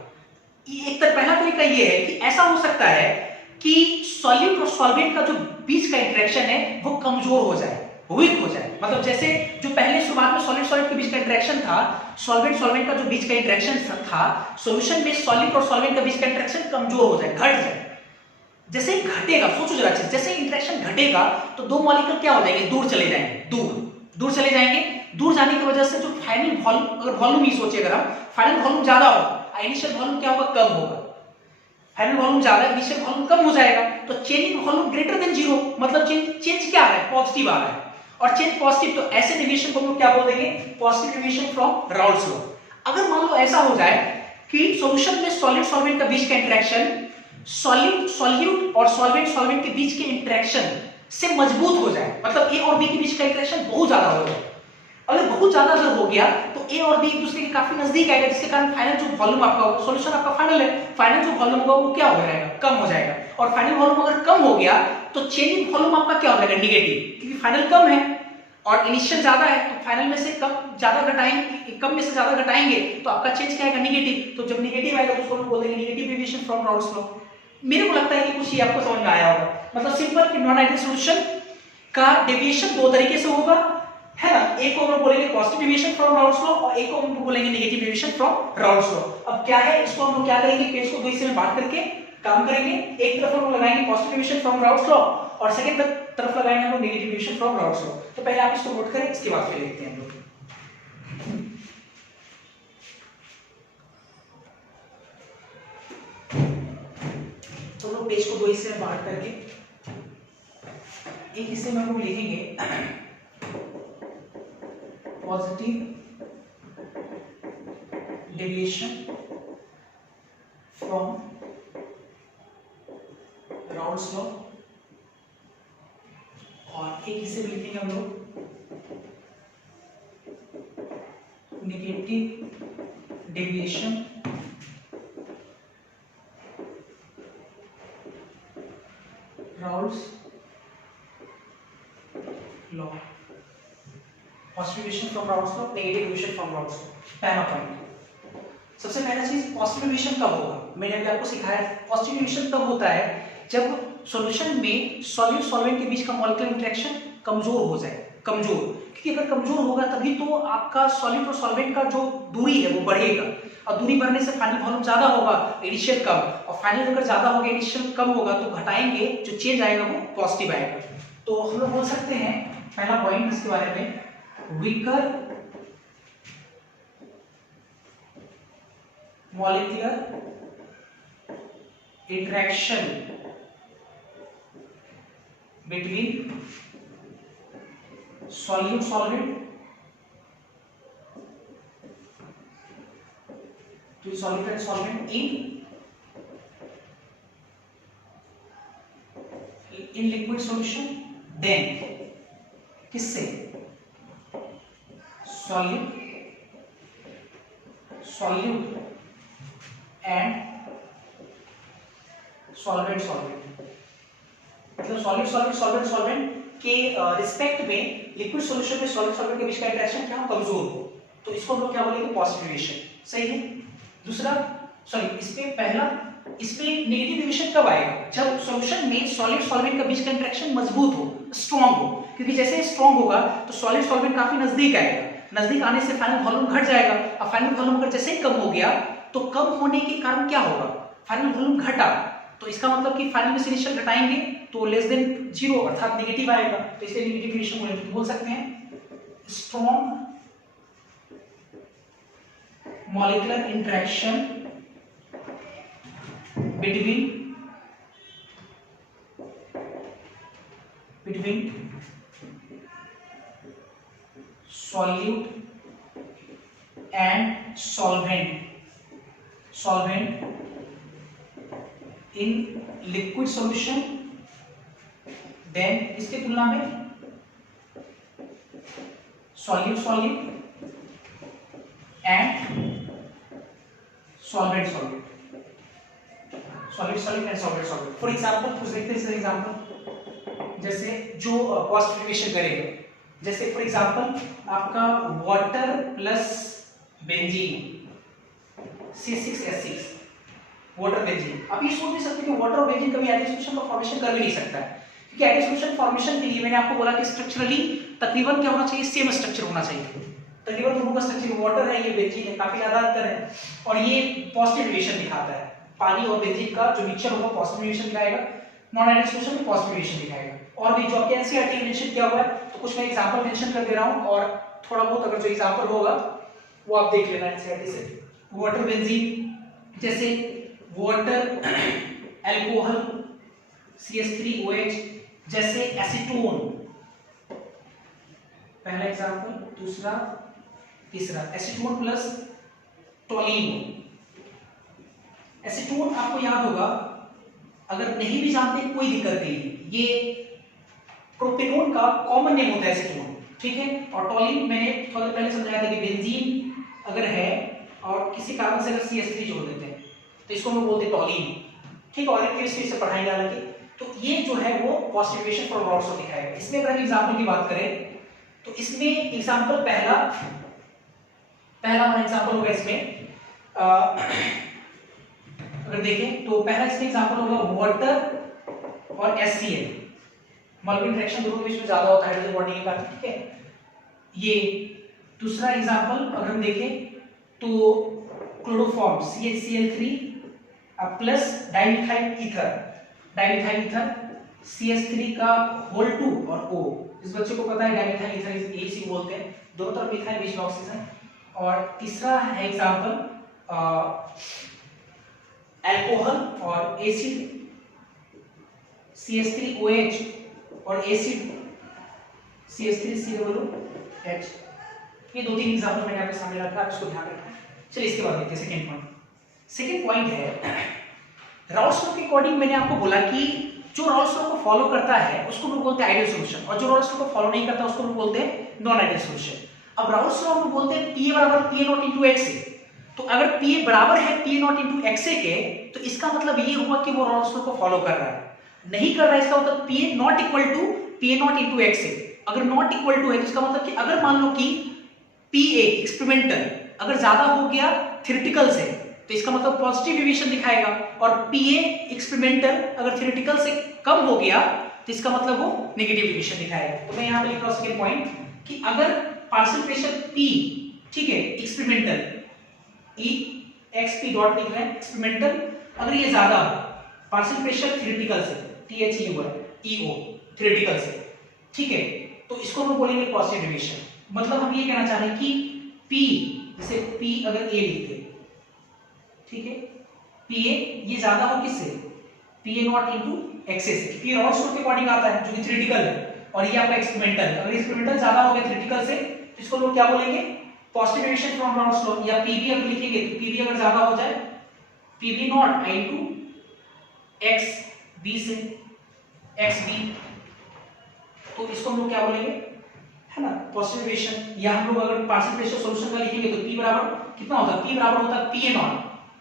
एक पहला तरीका ये है कि ऐसा हो सकता है कि सॉल्यूट और सॉल्वेंट का जो बीच का इंटरेक्शन है वो कमजोर हो जाए, वीक हो जाए। मतलब जैसे जो पहले शुरुआत में सॉल्वेंट के बीच का इंटरेक्शन था, सॉल्वेंट का जो बीच का इंटरेक्शन था, सॉल्यूशन में सॉल्यूट और सॉल्वेंट का बीच का इंटरेक्शन कमजोर हो जाए, घट जाए। जैसे ही घटेगा, सोचो जरा अच्छे, जैसे इंटरेक्शन घटेगा तो दो मॉलिक्यूल क्या हो जाएंगे? दूर चले जाएंगे, दूर चले जाएंगे। दूर जाने की वजह से जो फाइनल वॉल्यूम, अगर वॉल्यूम ही सोचिए, अगर हम फाइनल वॉल्यूम ज्यादा होगा, इनिशियल वॉल्यूम क्या होगा? कम होगा। फाइनल वॉल्यूम ज्यादा, इनिशियल वॉल्यूम कम हो जाएगा। तो change in volume greater than zero, मतलब चेंज क्या आ रहा है? पॉजिटिव आ रहा है। और चेंज पॉजिटिव, तो ऐसे डेविएशन को हम लोग क्या बोल देंगे? Positive deviation from Raoult's law. अगर मान लो ऐसा हो जाए कि सॉल्यूशन में सॉल्वेंट का बीच का इंटरेक्शन सॉल्यूट और सॉल्वेंट के बीच के इंटरेक्शन से मजबूत हो जाए, मतलब ए और बी के बीच का इंटरेक्शन बहुत ज्यादा हो जाए। अगर बहुत ज्यादा अगर हो गया तो ए और बी एक दूसरे के काफी नजदीक आएगा, जिसके कारण फाइनल जो वॉल्यूम आपका होगा, सॉल्यूशन आपका फाइनल है, फाइनल जो वॉल्यूम होगा वो क्या हो जाएगा? कम हो जाएगा। और फाइनल वॉल्यूम अगर कम हो गया तो चेंज इन वॉल्यूम आपका क्या हो जाएगा? नेगेटिव, क्योंकि फाइनल कम है और इनिशियल ज्यादा है, तो फाइनल में से कम में से ज्यादा घटाएंगे तो आपका चेंज क्या आएगा? नेगेटिव। तो जब नेगेटिव आएगा तो उसको हम बोल देंगे negative deviation from Raoult's law. मेरे को लगता है कि कुछ ये आपको समझ में आया होगा। मतलब सिंपल कि नॉन आइडियल सॉल्यूशन का डेविएशन दो तरीके से होगा, है ना? एक को हम लोग बोलेंगे positive deviation from Raoult's law और एक को हम लोग बोलेंगे negative deviation from Raoult's law. अब क्या है, इसको हम लोग क्या करेंगे? पेज को दो हिस्से में बांट करके काम करेंगे। एक तरफ हम लोग लगाएंगे positive deviation from Raoult's law और सेकंड तरफ लगाएंगे हम लोग negative deviation from Raoult's law. तो पहले आप इसको नोट करें, इसके बाद फिर लिखते हैं हम लोग। तो लोग पेज को दो हिस्से में बांट करके एक हिस्से में हम लोग लिखेंगे positive deviation from Raoult's law और एक हिस्से में लिखेंगे हम लोग negative deviation Rawls law. Positive deviation from Raoult's law, negative deviation from Raoult's law. पहला पॉइंट, सबसे पहला चीज पॉजिटिव डेविएशन कब होगा? मैंने अभी आपको सिखाया पॉजिटिव डेविएशन तब होता है जब सॉल्यूशन में सॉल्वेंट के बीच का मॉलिक्यूलर इंटरेक्शन कमजोर हो जाए, कमजोर, क्योंकि अगर कमजोर होगा तभी तो आपका सॉलिड और सॉल्वेंट का जो दूरी है वो बढ़ेगा, और दूरी बढ़ने से फाइनल वॉल्यूम ज्यादा होगा, इनिशियल कम, और फाइनल अगर ज्यादा होगा इनिशियल कम होगा तो घटाएंगे जो चेंज आएगा वो पॉजिटिव आएगा। तो हम लोग बोल सकते हैं पहला पॉइंट इसके बारे में, weaker molecular interaction between solute solvent to solute and solvent in liquid solution, then किससे solute and solvent मतलब solute के रिस्पेक्ट में लिक्विड सॉल्यूशन में सॉलिड सॉल्वेंट के बीच का इंटरेक्शन क्या कमजोर हो, तो इसको हम लोग क्या बोलेंगे पॉजिटिव डिविजन, सही है। दूसरा इसमें नेगेटिव डिविजन कब आएगा, जब सॉल्यूशन में सॉलिड सॉल्वेंट के बीच का इंटरेक्शन मजबूत हो, स्ट्रांग हो, क्योंकि जैसे स्ट्रांग होगा तो सॉलिड सॉल्वेंट काफी नजदीक आएगा, नजदीक आने से फाइनल वॉल्यूम घट जाएगा, और फाइनल वॉल्यूम अगर जैसे ही कम हो गया तो कम होने के कारण क्या होगा, फाइनल वॉल्यूम घटा, तो इसका मतलब कि फाइनल में इनिशियल घटाएंगे तो लेस देन 0 अर्थात नेगेटिव आएगा, तो इसलिए नेगेटिव डिविजन बोल सकते हैं strong molecular interaction between solute and solvent in liquid solution, then इसके तुलना में solute and solvent for example कुछ देखते हैं, एग्जाम्पल जैसे जो पॉजिटिव डिविजन करेंगे, जैसे फॉर एग्जाम्पल आपका water plus benzene C6H6 water benzene. अब ये सोच नहीं सकते कि वाटर और बेंजीन कभी एडिक सॉल्यूशन का फॉर्मेशन कर भी नहीं सकता है, क्योंकि एडिक सॉल्यूशन फॉर्मेशन के लिए मैंने आपको बोला कि स्ट्रक्चरली तकरीबन क्या होना चाहिए, सेम स्ट्रक्चर होना चाहिए, तकरीबन दोनों का स्ट्रक्चर, वाटर है ये बेंजीन है, काफी ज्यादा अंतर है, और ये पॉजिटिव डिविजन दिखाता है, पानी और बेंजीन का जो मिक्सचर होगा पॉजिटिव डिविजन दिखाएगा, नॉन एडिक सॉल्यूशन में पॉजिटिव डिविजन दिखाएगा। और भी जो आपके एनसीईआरटी में मेंशन किया हुआ है, तो कुछ मैं एग्जांपल मेंशन कर दे रहा हूं, और थोड़ा बहुत अगर जो एग्जांपल होगा वो आप देख लेना एनसीईआरटी से। वाटर बेंजीन, जैसे वाटर अल्कोहल CH3OH, जैसे एसीटोन, पहला एग्जांपल, दूसरा तीसरा, एसीटोन प्लस टोलिन। एसीटोन आपको याद होगा, अगर नहीं भी जानते कोई दिक्कत नहीं, ये प्रोपेनोन का कॉमन नेम होता है एसीटोन, ठीक है। और टोलिन मैंने थोड़ा पहले समझाया था कि बेंजीन अगर है और किसी कारण से अगर CH3 जोड़ देते हैं तो इसको हम बोलते हैं टोलिन, ठीक है, और एक केमिस्ट्री से पढ़ाएंगे हालांकि। तो ये जो है वो पॉजिटिव डिविजन फॉर रॉड्स को दिखाएगा। इसमें अगर हम एग्जांपल की बात करें तो इसमें एग्जांपल पहला हमारा एग्जांपल होगा इसमें, अगर देखें तो पहला इसमें एग्जांपल होगा वाटर और HCl, मॉलिक्यूलर इंटरेक्शन दोनों के बीच में ज्यादा होता है हाइड्रोजन बॉन्डिंग के कारण, ठीक है। ये दूसरा एग्जांपल अगर हम देखें तो chloroform CHCl3 plus dimethyl ether CH3 का होल 2 और O, इस बच्चे को पता है डाइमिथाइल ईथर AC बोलते हैं, दोनों तरफ मिथाइल बीच में ऑक्सीजन। और तीसरा है एग्जांपल अल्कोहल और एसिड CH3OH और एसिड CH3COOH। ये दो तीन एग्जांपल मैंने आपके सामने रखा, आप इसको ध्यान रखना। चलिए इसके बाद देखते हैं सेकंड पॉइंट है राउल्स लॉ के अकॉर्डिंग। मैंने आपको बोला कि जो राउल्स लॉ को फॉलो करता है उसको लोग बोलते हैं आइडियल सॉल्यूशन, और जो राउल्स लॉ को फॉलो नहीं करता उसको लोग बोलते हैं नॉन आइडियल सॉल्यूशन। अब राउल्स लॉ में बोलते हैं PA बराबर PA0 × XA, तो अगर PA बराबर है PA0 × XA के, तो इसका मतलब ये हुआ कि वो राउल्स लॉ को फॉलो कर रहा है। नहीं कर रहा है इसका मतलब PA not equal to PA0 × XA। अगर नॉट इक्वल टू है तो इसका मतलब कि अगर मान लो कि PA एक्सपेरिमेंटल अगर ज्यादा हो गया थ्योरेटिकल से, तो इसका मतलब पॉजिटिव डिविजन दिखाएगा, और PA एक्सपेरिमेंटल अगर थ्योरेटिकल से कम हो गया तो इसका मतलब वो नेगेटिव डिविएशन दिखाएगा। तो मैं यहाँ पे लिख रहा हूँ सेकेंड पॉइंट कि अगर पार्शियल प्रेशर P, ठीक है, एक्सपेरिमेंटल EXP डॉट लिख रहे हैं एक्सपेरिमेंटल, अगर ये ज्यादा हो, पार्शियल प्रेशर थ्योरेटिकल से THEO थ्योरेटिकल से, ठीक है, तो इसको हम बोलेंगे पॉजिटिव डिविएशन। मतलब हम ये कहना चाह रहे हैं कि P, जैसे P अगर A लिखते हैं, ठीक है, PA ये ज्यादा हो किससे, PA नॉट इनटू XA से, क्योंकि रॉड्स के अकॉर्डिंग आता है जो कि थ्योरेटिकल है, और ये आपका एक्सपेरिमेंटल है। अगर एक्सपेरिमेंटल ज्यादा हो गया थ्योरेटिकल से तो इसको लोग क्या बोलेंगे, positive deviation from rods law, या PB अगर लिखेंगे तो PB अगर ज्यादा हो जाए PB नॉट इनटू XB से XB, तो इसको हम लोग क्या बोलेंगे, है ना, पॉजिटिव डिविएशन। या हम लोग अगर पार्शियल प्रेशर सॉल्यूशन का लिखेंगे तो P बराबर कितना होता है, P बराबर होता है PA नॉट,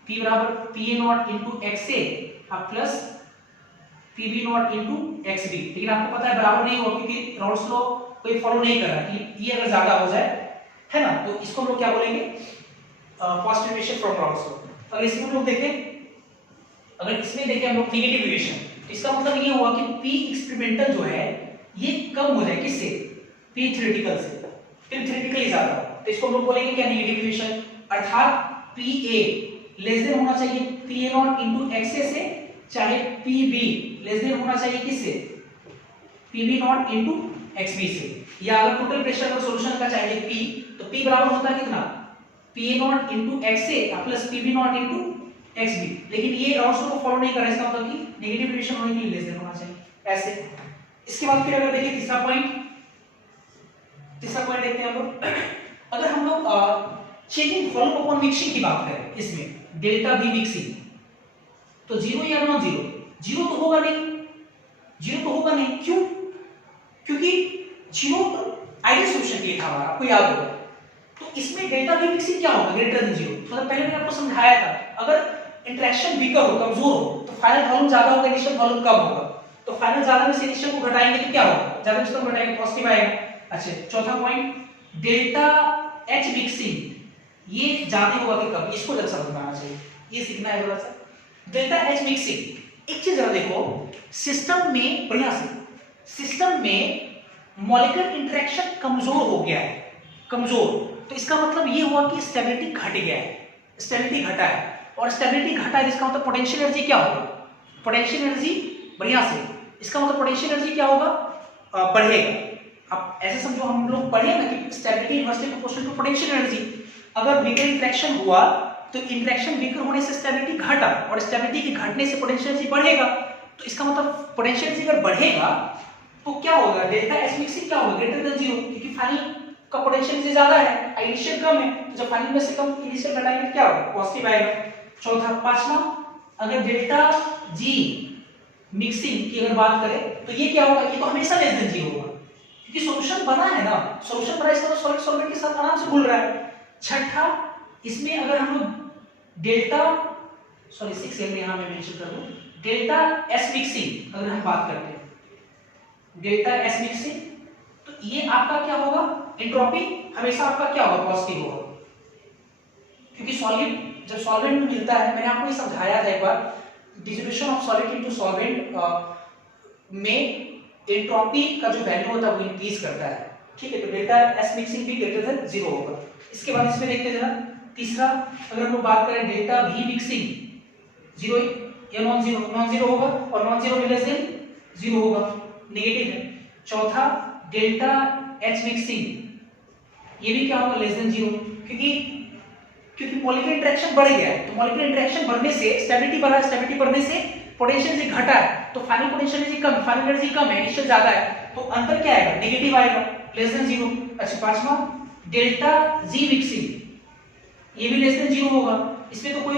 P बराबर PA not into XA plus PB not into XB। लेकिन आपको पता है बराबर नहीं होगा क्योंकि रॉल्स लॉ कोई फॉलो नहीं कर रहा कि ये अगर ज्यादा हो जाए, है ना, तो इसको हम लोग क्या बोलेंगे, positive deviation from Raoult's law. अगर इसमें हम लोग देखें, अगर इसमें देखें हम लोग नेगेटिव डिविएशन, इसका मतलब ये हुआ कि P एक्सपेरिमेंटल जो है ये कम हो जाए किससे, P थ्योरेटिकल से, फिर थ्योरेटिकली ज्यादा, तो इसको हम लोग बोलेंगे क्या, नेगेटिव डिविएशन। अर्थात PA लेस देन होना चाहिए PA नॉट इनटू XA से, चाहे PB लेस देन होना चाहिए किससे, PB नॉट इनटू XB से। या अगर टोटल प्रेशर का सॉल्यूशन का चाहिए P, तो P बराबर होता है कितना, PA not into XA plus PB not into XB। लेकिन ये रॉड्स को फॉलो नहीं कर रहा है, इसका मतलब कि नेगेटिव डिविएशन होने के लिए लेस देन होना चाहिए ऐसे। इसके बाद फिर अगर देखिए तीसरा पॉइंट देखते हैं हम लोग। अगर हम लोग चेंजिंग वॉल्यूम अपॉन मिक्सिंग की बात करें, इसमें डेल्टा V मिक्सिंग, तो जीरो या नॉन जीरो, जीरो तो होगा नहीं, जीरो तो होगा नहीं, क्यों, क्योंकि जीरो आइडियल सॉल्यूशन के था हमारा, आपको याद होगा। तो इसमें डेल्टा V मिक्सिंग क्या होगा, ग्रेटर देन जीरो। मतलब पहले मैंने आपको समझाया था, अगर इंटरेक्शन वीकर हो, कमजोर हो, तो फाइनल वॉल्यूम ज्यादा होगा, इनिशियल वॉल्यूम कम होगा। तो फाइनल ज्यादा में से इनिशियल को घटाएंगे तो क्या होगा, ज्यादा में से कम घटाएंगे पॉजिटिव आएगा। अच्छा, चौथा पॉइंट डेल्टा H मिक्सिंग, ये ज्यादा होगा कि कम, इसको जरा समझना चाहिए, ये सीखना है थोड़ा सा। डेल्टा H मिक्सिंग, एक चीज जरा देखो, सिस्टम में बढ़िया से, सिस्टम में मॉलिक्यूलर इंटरेक्शन कमजोर हो गया है, कमजोर, तो इसका मतलब ये हुआ कि स्टेबिलिटी घट गया है, स्टेबिलिटी घटा है, और स्टेबिलिटी घटा है इसका मतलब पोटेंशियल एनर्जी क्या होगा, पोटेंशियल एनर्जी, बढ़िया से, इसका मतलब पोटेंशियल एनर्जी क्या होगा, बढ़ेगा। अब ऐसे समझो, हम लोग पढ़े ना कि stability inversely proportional to potential energy. अगर वीकर इंटरेक्शन हुआ तो इंटरेक्शन वीकर होने से स्टेबिलिटी घटा, और स्टेबिलिटी के घटने से पोटेंशियल एनर्जी बढ़ेगा। तो इसका मतलब पोटेंशियल एनर्जी अगर बढ़ेगा तो क्या होगा, डेल्टा H मिक्सिंग क्या होगा, ग्रेटर देन जीरो, क्योंकि फाइनल का पोटेंशियल एनर्जी ज्यादा है, इनिशियल कम है, तो जब फाइनल में से कम इनिशियल घटाएंगे तो क्या होगा, पॉजिटिव आएगा। चौथा, पांचवा, अगर डेल्टा G मिक्सिंग की अगर बात करें तो ये क्या होगा, ये तो हमेशा लेस देन जीरो होगा, क्योंकि सॉल्यूशन बना है ना, सॉल्यूशन बना, इसका तो सॉलिड सॉल्वेंट के साथ आराम से घुल रहा है। छठा, इसमें अगर हम लोग डेल्टा, सॉरी 6 यहां मैं मेंशन कर दूं, डेल्टा S मिक्सिंग अगर हम बात करते हैं, डेल्टा S मिक्सिंग, तो ये आपका क्या होगा, एंट्रोपी हमेशा आपका क्या होगा, पॉजिटिव होगा, क्योंकि सॉलिड जब सॉल्वेंट में मिलता है, मैंने आपको ये समझाया था एक बार, dissolution of solid into solvent में एंट्रोपी का जो वैल्यू होता है वो इंक्रीज करता है, ठीक है। तो डेल्टा S मिक्सिंग भी ग्रेटर देन जीरो होगा। इसके बाद इसमें देखते हैं जरा तीसरा, अगर हम लोग बात करें डेल्टा V मिक्सिंग, जीरो या नॉन जीरो, नॉन जीरो होगा, और non zero less than zero होगा, नेगेटिव है। चौथा, डेल्टा H मिक्सिंग, ये भी क्या होगा, लेस देन जीरो, क्योंकि मॉलिक्यूलर इंटरेक्शन बढ़ गया है, तो मॉलिक्यूलर इंटरेक्शन बढ़ने से स्टेबिलिटी बढ़ा, स्टेबिलिटी बढ़ने से पोटेंशियल एनर्जी घटा है, तो फाइनल पोटेंशियल एनर्जी कम, फाइनल एनर्जी कम है, इनिशियल ज्यादा है, तो अंतर क्या आएगा, नेगेटिव आएगा, लेस देन जीरो। अच्छा, पांचवा, डेल्टा G मिक्सिंग, ये भी लेस देन जीरो होगा, इसमें तो कोई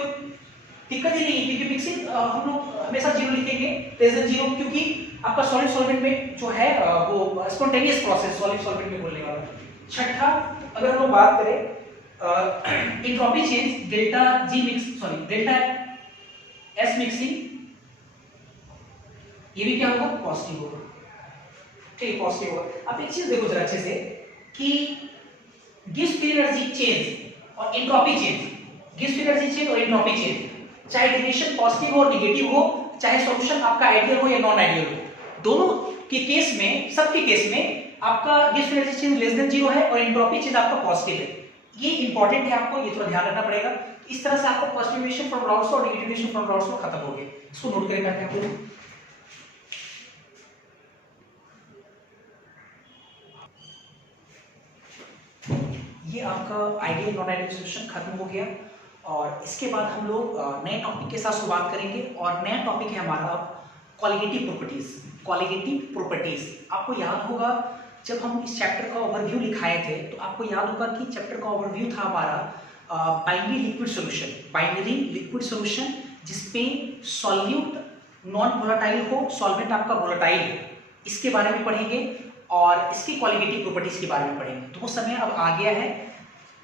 दिक्कत ही नहीं है, क्योंकि मिक्सिंग हम लोग हमेशा जीरो लिखेंगे, लेस देन जीरो, क्योंकि आपका सॉलिड सॉल्वेंट में जो है वो स्पॉन्टेनियस प्रोसेस सॉलिड सॉल्वेंट में बोलने वाला। छठा, अगर हम लोग बात करें entropy change, delta S mixing, ये भी क्या होगा, पॉजिटिव होगा, ठीक है, पॉजिटिव होगा। अब एक चीज देखो जरा अच्छे से कि गिब्स फ्री एनर्जी चेंज और entropy change, Gibbs free energy change और एंट्रोपी चेंज, चाहे डिविएशन पॉजिटिव हो नेगेटिव हो, चाहे सॉल्यूशन आपका आइडियल हो या नॉन आइडियल हो, दोनों कि केस में, सबके केस में आपका Gibbs fraction change less than 0 है और एंट्रोपी चेंज आपका पॉजिटिव है। ये इंपॉर्टेंट है, आपको ये थोड़ा ध्यान रखना पड़ेगा। इस तरह से आपको पॉजिटिव इक्वेशन फ्रॉम राउंड्स और नेगेटिव इक्वेशन फ्रॉम राउंड्स को खत्म हो गए। इसको नोट करें करते हैं। ये आपका आइडियल नॉन आइडियल सॉल्यूशन खत्म हो गया और इसके बाद हम लोग नए टॉपिक के साथ शुरुआत करेंगे और नया टॉपिक है हमारा क्वालिटेटिव प्रॉपर्टीज। क्वालिटेटिव प्रॉपर्टीज आपको याद होगा जब हम इस चैप्टर का ओवरव्यू लिखाए थे तो आपको याद होगा कि चैप्टर का ओवरव्यू था हमारा binary liquid solution. Binary liquid solution जिसमें सॉल्यूट नॉन वोलेटाइल हो, सॉल्वेंट आपका वोलेटाइल हो, इसके बारे में पढ़ेंगे और इसकी क्वालिटेटिव प्रॉपर्टीज के बारे में पढ़ेंगे। तो वो समय अब आ गया है।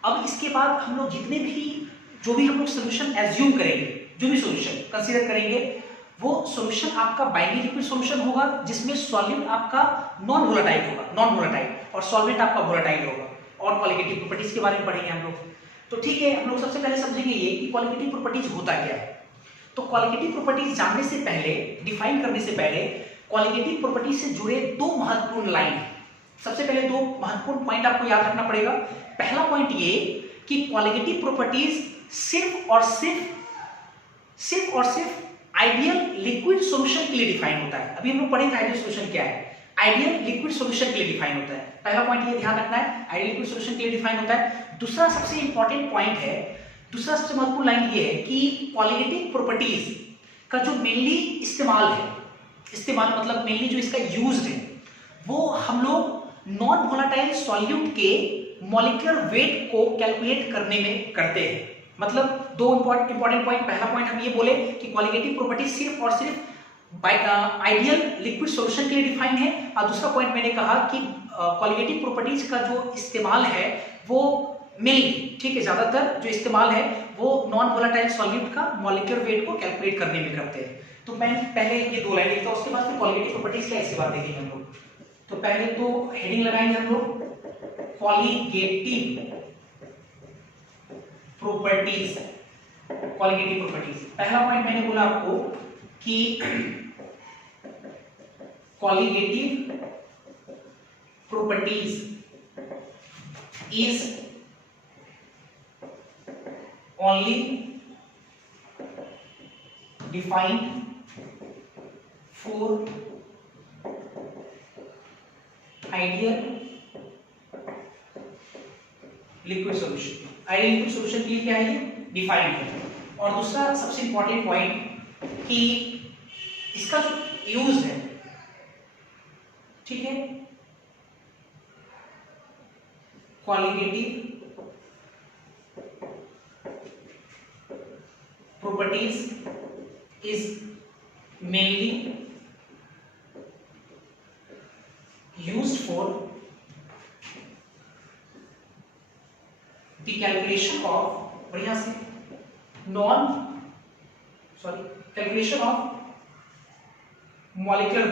अब इसके बाद हम लोग जितने भी जो भी हम लोग सोल्यूशन एज्यूम करेंगे, जो भी सोल्यूशन कंसीडर करेंगे, वो सोल्यूशन आपका बाइनरी लिक्विड सोल्यूशन होगा जिसमें सॉल्यूट आपका नॉन वोलेटाइल होगा, नॉन वोलेटाइल, और सॉल्वेंट आपका वोलेटाइल होगा। और क्वालिटेटिव प्रॉपर्टीज के बारे में पढ़ेंगे हम लोग। तो ठीक है, हम लोग सबसे पहले समझेंगे ये कि क्वालिटेटिव प्रॉपर्टीज होता क्या है। तो क्वालिटेटिव प्रॉपर्टीज जानने से पहले, डिफाइन करने से पहले, क्वालिटेटिव प्रॉपर्टीज से जुड़े दो महत्वपूर्ण लाइन है। सबसे पहले दो महत्वपूर्ण पॉइंट आपको याद रखना पड़ेगा। पहला पॉइंट ये कि क्वालिटेटिव प्रॉपर्टीज सिर्फ और सिर्फ आइडियल लिक्विड सॉल्यूशन के लिए डिफाइन होता है। अभी हम लोग पढ़ेंगे आइडियल सॉल्यूशन क्या है। आइडियल लिक्विड सॉल्यूशन के लिए डिफाइन होता है। पहला पॉइंट ये ध्यान रखना है, आइडियल लिक्विड सॉल्यूशन के लिए डिफाइन होता है। दूसरा सबसे इंपॉर्टेंट पॉइंट है, दूसरा सबसे महत्वपूर्ण लाइन ये है कि क्वालिटेटिव प्रॉपर्टीज का जो मेनली इस्तेमाल है, इस्तेमाल मतलब मेनली जो इसका यूज है, वो हम लोग नॉन वोलेटाइल सॉल्यूट के मॉलिक्यूलर वेट को कैलकुलेट करने में करते हैं। मतलब दो इंपॉर्टेंट पॉइंट। पहला पॉइंट हम ये बोले कि क्वालिटेटिव प्रॉपर्टीज सिर्फ और सिर्फ आइडियल लिक्विड सॉल्यूशन के लिए डिफाइन है, और दूसरा पॉइंट मैंने कहा कि क्वालिटेटिव प्रॉपर्टीज का जो इस्तेमाल है वो मेनली, ठीक है, ज्यादातर जो इस्तेमाल है वो नॉन वोलेटाइल सॉल्यूट का मॉलिक्यूलर वेट को कैलकुलेट करने में करते हैं। तो मैं पहले ये दो लाइन लिखता हूं, उसके बाद फिर क्वालिटेटिव प्रॉपर्टीज क्या है इसके बाद देखेंगे हम लोग। तो पहले तो हेडिंग लगाएंगे हम लोग क्वालिटेटिव प्रॉपर्टीज। क्वालिटेटिव प्रॉपर्टीज, पहला पॉइंट मैंने बोला आपको कि qualitative properties is only defined for ideal liquid solution. Ideal liquid solution के लिए क्या है, ये डिफाइंड है। और दूसरा सबसे इंपॉर्टेंट पॉइंट कि इसका जो यूज है, ठीक है, qualitative properties is mainly used for the calculation of, बढ़िया से, calculation of molecular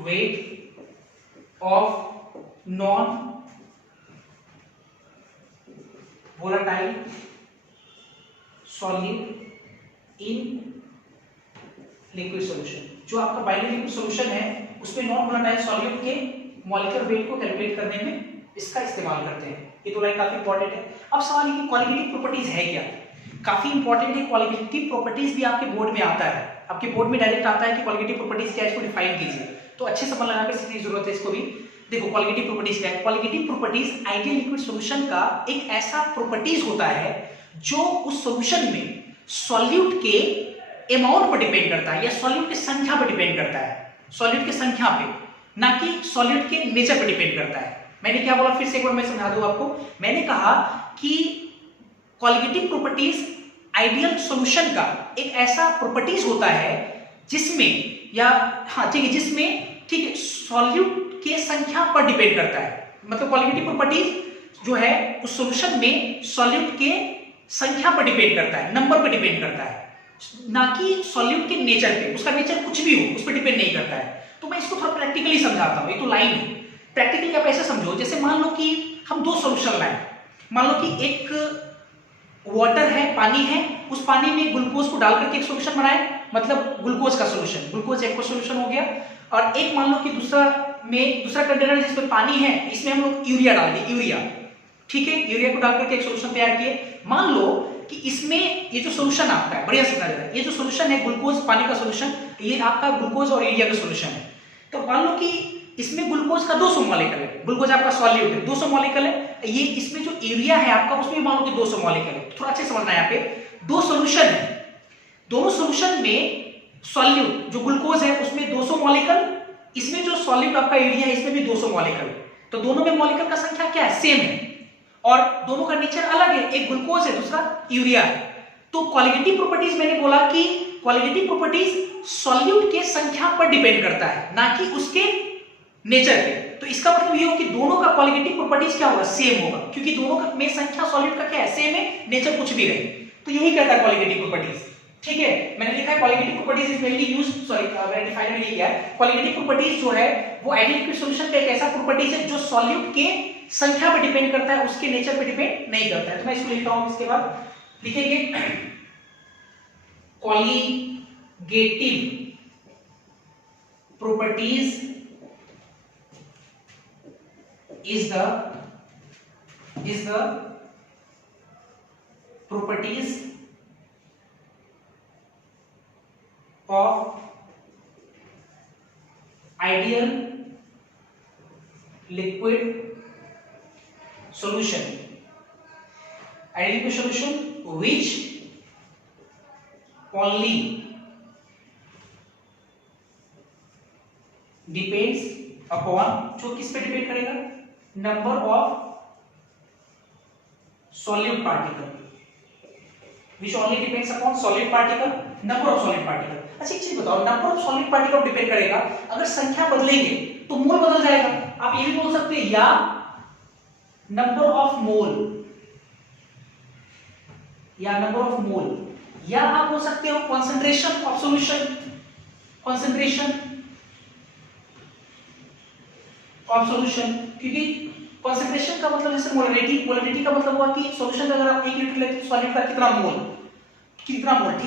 weight of non volatile solute in liquid solution. जो आपका बाइनरी लिक्विड सॉल्यूशन है उसमें नॉन वोलेटाइल सॉल्यूट के मॉलिक्यूलर वेट को कैलकुलेट करने में इसका इस्तेमाल करते हैं। ये तो लाइन काफी इंपॉर्टेंट है। अब सवाल ये कि क्वालिटेटिव प्रॉपर्टीज है क्या। काफी इंपॉर्टेंट है। क्वालिटेटिव प्रॉपर्टीज भी आपके बोर्ड में आता है, आपके बोर्ड में डायरेक्ट आता है कि क्वालिटेटिव प्रॉपर्टीज क्या है, इसको डिफाइन कीजिए। तो अच्छे से मन लगाकर सीखने की जरूरत है इसको भी। देखो क्वालिटेटिव प्रॉपर्टीज क्या है। Qualitative properties ideal liquid solution का एक ऐसा प्रॉपर्टीज होता है जो उस सॉल्यूशन में सॉल्यूट के अमाउंट पर डिपेंड करता है या सॉल्यूट की संख्या पर डिपेंड करता है, सॉल्यूट की संख्या पे, ना कि सॉल्यूट के नेचर पर डिपेंड करता है। मैंने क्या बोला, फिर से एक बार मैं समझा दूं आपको। मैंने कहा कि क्वालिटेटिव प्रॉपर्टीज आइडियल सॉल्यूशन का एक ऐसा प्रॉपर्टीज होता है जिसमें, या हाँ ठीक है, जिसमें, ठीक है, सॉल्यूट के संख्या पर डिपेंड करता है। मतलब क्वालिटेटिव प्रॉपर्टीज जो है उस सॉल्यूशन में सॉल्यूट के संख्या पर डिपेंड करता है, नंबर पर डिपेंड करता है, ना कि सॉल्यूट के नेचर पे। उसका नेचर कुछ भी हो उस पर डिपेंड नहीं करता है। तो मैं इसको थोड़ा प्रैक्टिकली समझाता हूं। ये तो लाइन है, प्रैक्टिकली आप ऐसे समझो, जैसे मान लो कि हम दो सॉल्यूशन लाए। मान लो कि एक वाटर है, पानी है, उस पानी में ग्लूकोज को डाल करके एक सॉल्यूशन बनाए, मतलब ग्लूकोज का सोल्यूशन, ग्लूकोज एक्वा सोल्यूशन हो गया। और एक मान लो कि दूसरा कंटेनर जिसमें पानी है, इसमें हम लोग यूरिया डाल दिए, यूरिया, ठीक है, यूरिया को डाल करके एक सोल्यूशन तैयार किए। मान लो कि इसमें ये जो सोल्यूशन आपका है, बढ़िया समझा जाए, ये जो सोल्यूशन है ग्लूकोज पानी का सोल्यूशन, ये आपका ग्लूकोज और यूरिया का सोल्यूशन है। तो मान लो कि इसमें ग्लूकोज का 200 मॉलिक्यूल है, ग्लूकोज आपका सॉल्यूट है, 200 मॉलिक्यूल है। ये इसमें जो यूरिया है आपका, उसमें मान लो कि 200 मॉलिक्यूल है। थोड़ा अच्छे समझना है, यहाँ पे दो सोल्यूशन है, दोनों सोल्यूशन में सॉल्यूट जो ग्लूकोज है उसमें 200 मॉलिक्यूल, इसमें जो सॉल्यूट आपका यूरिया है इसमें भी 200 मॉलिक्यूल। तो दोनों में मॉलिक्यूल का संख्या क्या है, सेम है, और दोनों का नेचर अलग है, एक ग्लूकोज है दूसरा यूरिया है। तो क्वालिटेटिव प्रॉपर्टीज मैंने बोला कि क्वालिटेटिव प्रॉपर्टीज सॉल्यूट के संख्या पर डिपेंड करता है, ना कि उसके नेचर पे। तो इसका मतलब ये हो कि दोनों का क्वालिटेटिव प्रॉपर्टीज क्या होगा, सेम होगा, क्योंकि दोनों का में संख्या सॉल्यूट का क्या है, सेम है, नेचर कुछ भी रहे। तो यही कहता है क्वालिटेटिव प्रॉपर्टीज, ठीक है। मैंने लिखा है qualitative properties is mainly used, sorry मैंने डिफाइन में लिखा है क्वालिटेटिव प्रॉपर्टीज जो है वो आइडियल लिक्विड सॉल्यूशन का एक ऐसा प्रॉपर्टीज है जो सॉल्यूट के संख्या पर डिपेंड करता है, उसके नेचर पर डिपेंड नहीं करता है। तो मैं इसको लिखता हूं, इसके बाद लिखेंगे colligative properties is the properties of ideal liquid solution, ideal liquid solution which only depends upon, जो किस पे डिपेंड करेगा, number of solute particle which only depends upon solute particle, number of solute particle। अच्छा एक चीज बताओ, number of solute particle depend करेगा, अगर संख्या बदलेंगे तो मोल बदल जाएगा। आप ये भी बोल सकते हैं या नंबर ऑफ मोल, या नंबर ऑफ मोल, या आप बोल सकते हो concentration of solution, concentration of solution, क्योंकि कंसंट्रेशन का मतलब जैसे मोलरिटी, मोलरिटी का मतलब हुआ कि सॉल्यूशन का अगर आप 1 लीटर लेते हैं सॉलिड का कितना मोल, ठीक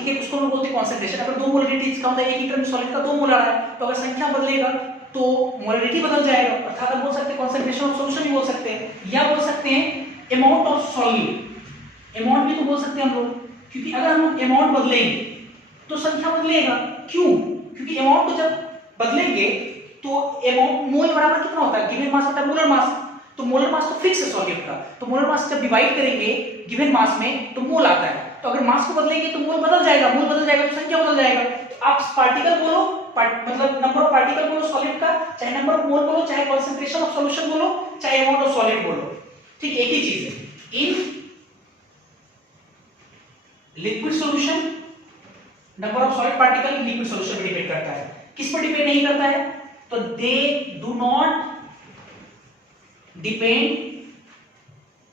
है, उसको हम बोलते हैं कंसंट्रेशन। अगर 2 मोलरिटी, इसका मतलब 1 लीटर में सॉलिड का 2 मोल आ रहा है, तो अगर संख्या बदलेगा तो मोलरिटी बदल जाएगा, अर्थात हम बोल सकते हैं कंसंट्रेशन ऑफ सॉल्यूशन भी बोल सकते हैं, या बोल सकते हैं अमाउंट ऑफ सॉल्यूट, अमाउंट भी तो बोल सकते हैं हम लोग, क्योंकि अगर हम अमाउंट बदलेंगे तो संख्या बदलेगा। क्यों? क्योंकि अमाउंट को जब बदलेंगे तो अमाउंट मोल बराबर कितना होता है, गिवन मास होता है मोलर मास, तो मोलर मास तो फिक्स है सॉल्यूट का, तो मोलर मास जब डिवाइड करेंगे गिवन मास में तो मोल आता है। तो अगर मास को बदलेंगे तो मोल बदल जाएगा, मोल बदल जाएगा तो संख्या बदल जाएगा। आप पार्टिकल बोलो, मतलब नंबर ऑफ पार्टिकल बोलो सॉलिड का, चाहे नंबर ऑफ मोल बोलो, चाहे कंसंट्रेशन ऑफ सॉल्यूशन बोलो, चाहे अमाउंट ऑफ सॉलिड बोलो, ठीक, एक ही चीज है। In liquid solution number of solid particle in liquid solution पर डिपेंड करता है, किस पर डिपेंड नहीं करता है, तो they do not depend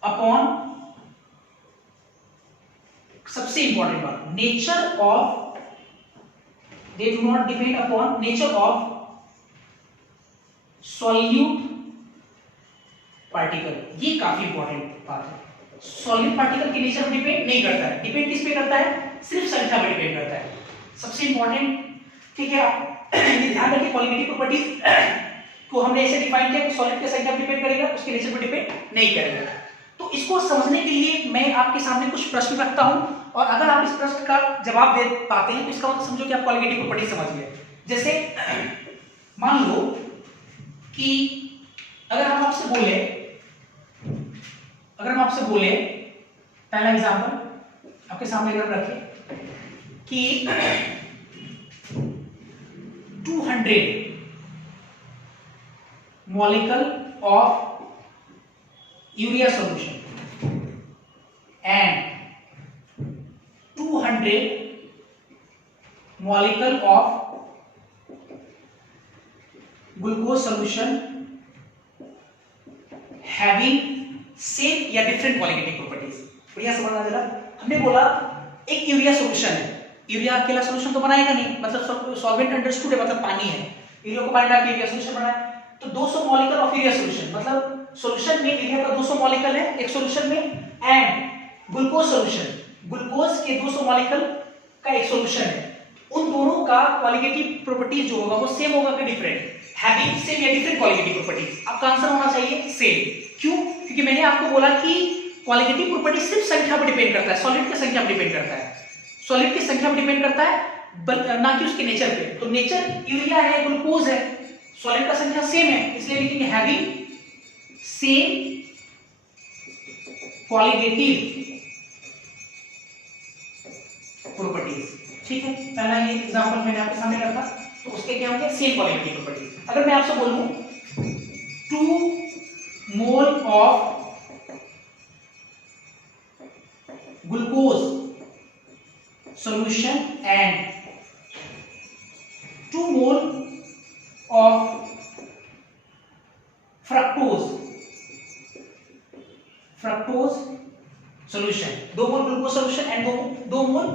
upon, सबसे इंपॉर्टेंट बात, nature of, they do not depend upon nature of solute particle. ये काफी इंपॉर्टेंट बात है, सॉल्यूट पार्टिकल के नेचर पर डिपेंड नहीं करता है, डिपेंड किस पे करता है, सिर्फ संख्या पर डिपेंड करता है, सबसे इंपॉर्टेंट, ठीक है। आप ध्यान रखिए क्वालिटेटिव प्रॉपर्टीज को हमने ऐसे डिफाइन किया कि सॉलिड की संख्या पर डिपेंड करेगा, उसके नेचर पर डिपेंड नहीं करेगा। तो इसको समझने के लिए मैं आपके सामने कुछ प्रश्न रखता हूं, और अगर आप इस प्रश्न का जवाब दे पाते हैं तो इसका मतलब समझो कि आप क्वालिटेटिव प्रॉपर्टी समझ गए। जैसे मान लो कि अगर हम आपसे बोले पहला एग्जांपल आपके सामने अगर रखें कि 200 molecule of urea solution and 200 molecule of glucose solution having same या different qualitative properties। बढ़िया समझना जरा, हमने बोला एक यूरिया सॉल्यूशन है, यूरिया अकेला सॉल्यूशन तो बनाएगा नहीं, मतलब सॉल्वेंट अंडरस्टूड है, मतलब पानी है, यूरिया को पानी डाल के यूरिया सॉल्यूशन बनाए, तो 200 मॉलिक्यूल ऑफ यूरिया सॉल्यूशन, मतलब सॉल्यूशन में यूरिया का 200 मॉलिक्यूल है एक सॉल्यूशन में, एंड ग्लूकोज सॉल्यूशन, ग्लूकोज के 200 मॉलिक्यूल का एक सॉल्यूशन है, उन दोनों का क्वालिटेटिव प्रॉपर्टीज जो होगा वो सेम होगा कि डिफरेंट, हैविंग सेम या डिफरेंट क्वालिटेटिव प्रॉपर्टीज। आपका आंसर होना चाहिए सेम। क्यों? क्योंकि मैंने आपको बोला कि क्वालिटेटिव प्रॉपर्टी सिर्फ संख्या पर डिपेंड करता है, सॉलिड की संख्या पर डिपेंड करता है, सॉलिड की संख्या पर डिपेंड करता है ना कि उसके नेचर पे। तो नेचर यूरिया है, ग्लूकोज है, सॉलिड का संख्या सेम है, इसलिए लिखेंगे हैविंग सेम क्वालिटेटिव प्रॉपर्टीज। ठीक है, पहला ये एग्जांपल मैंने आपके सामने रखा, तो उसके क्या होंगे सेम क्वालिटेटिव प्रॉपर्टीज। अगर मैं आपसे बोलूं 2 mole of glucose solution and 2 mole of fructose solution, 2 mole glucose solution and 2 mole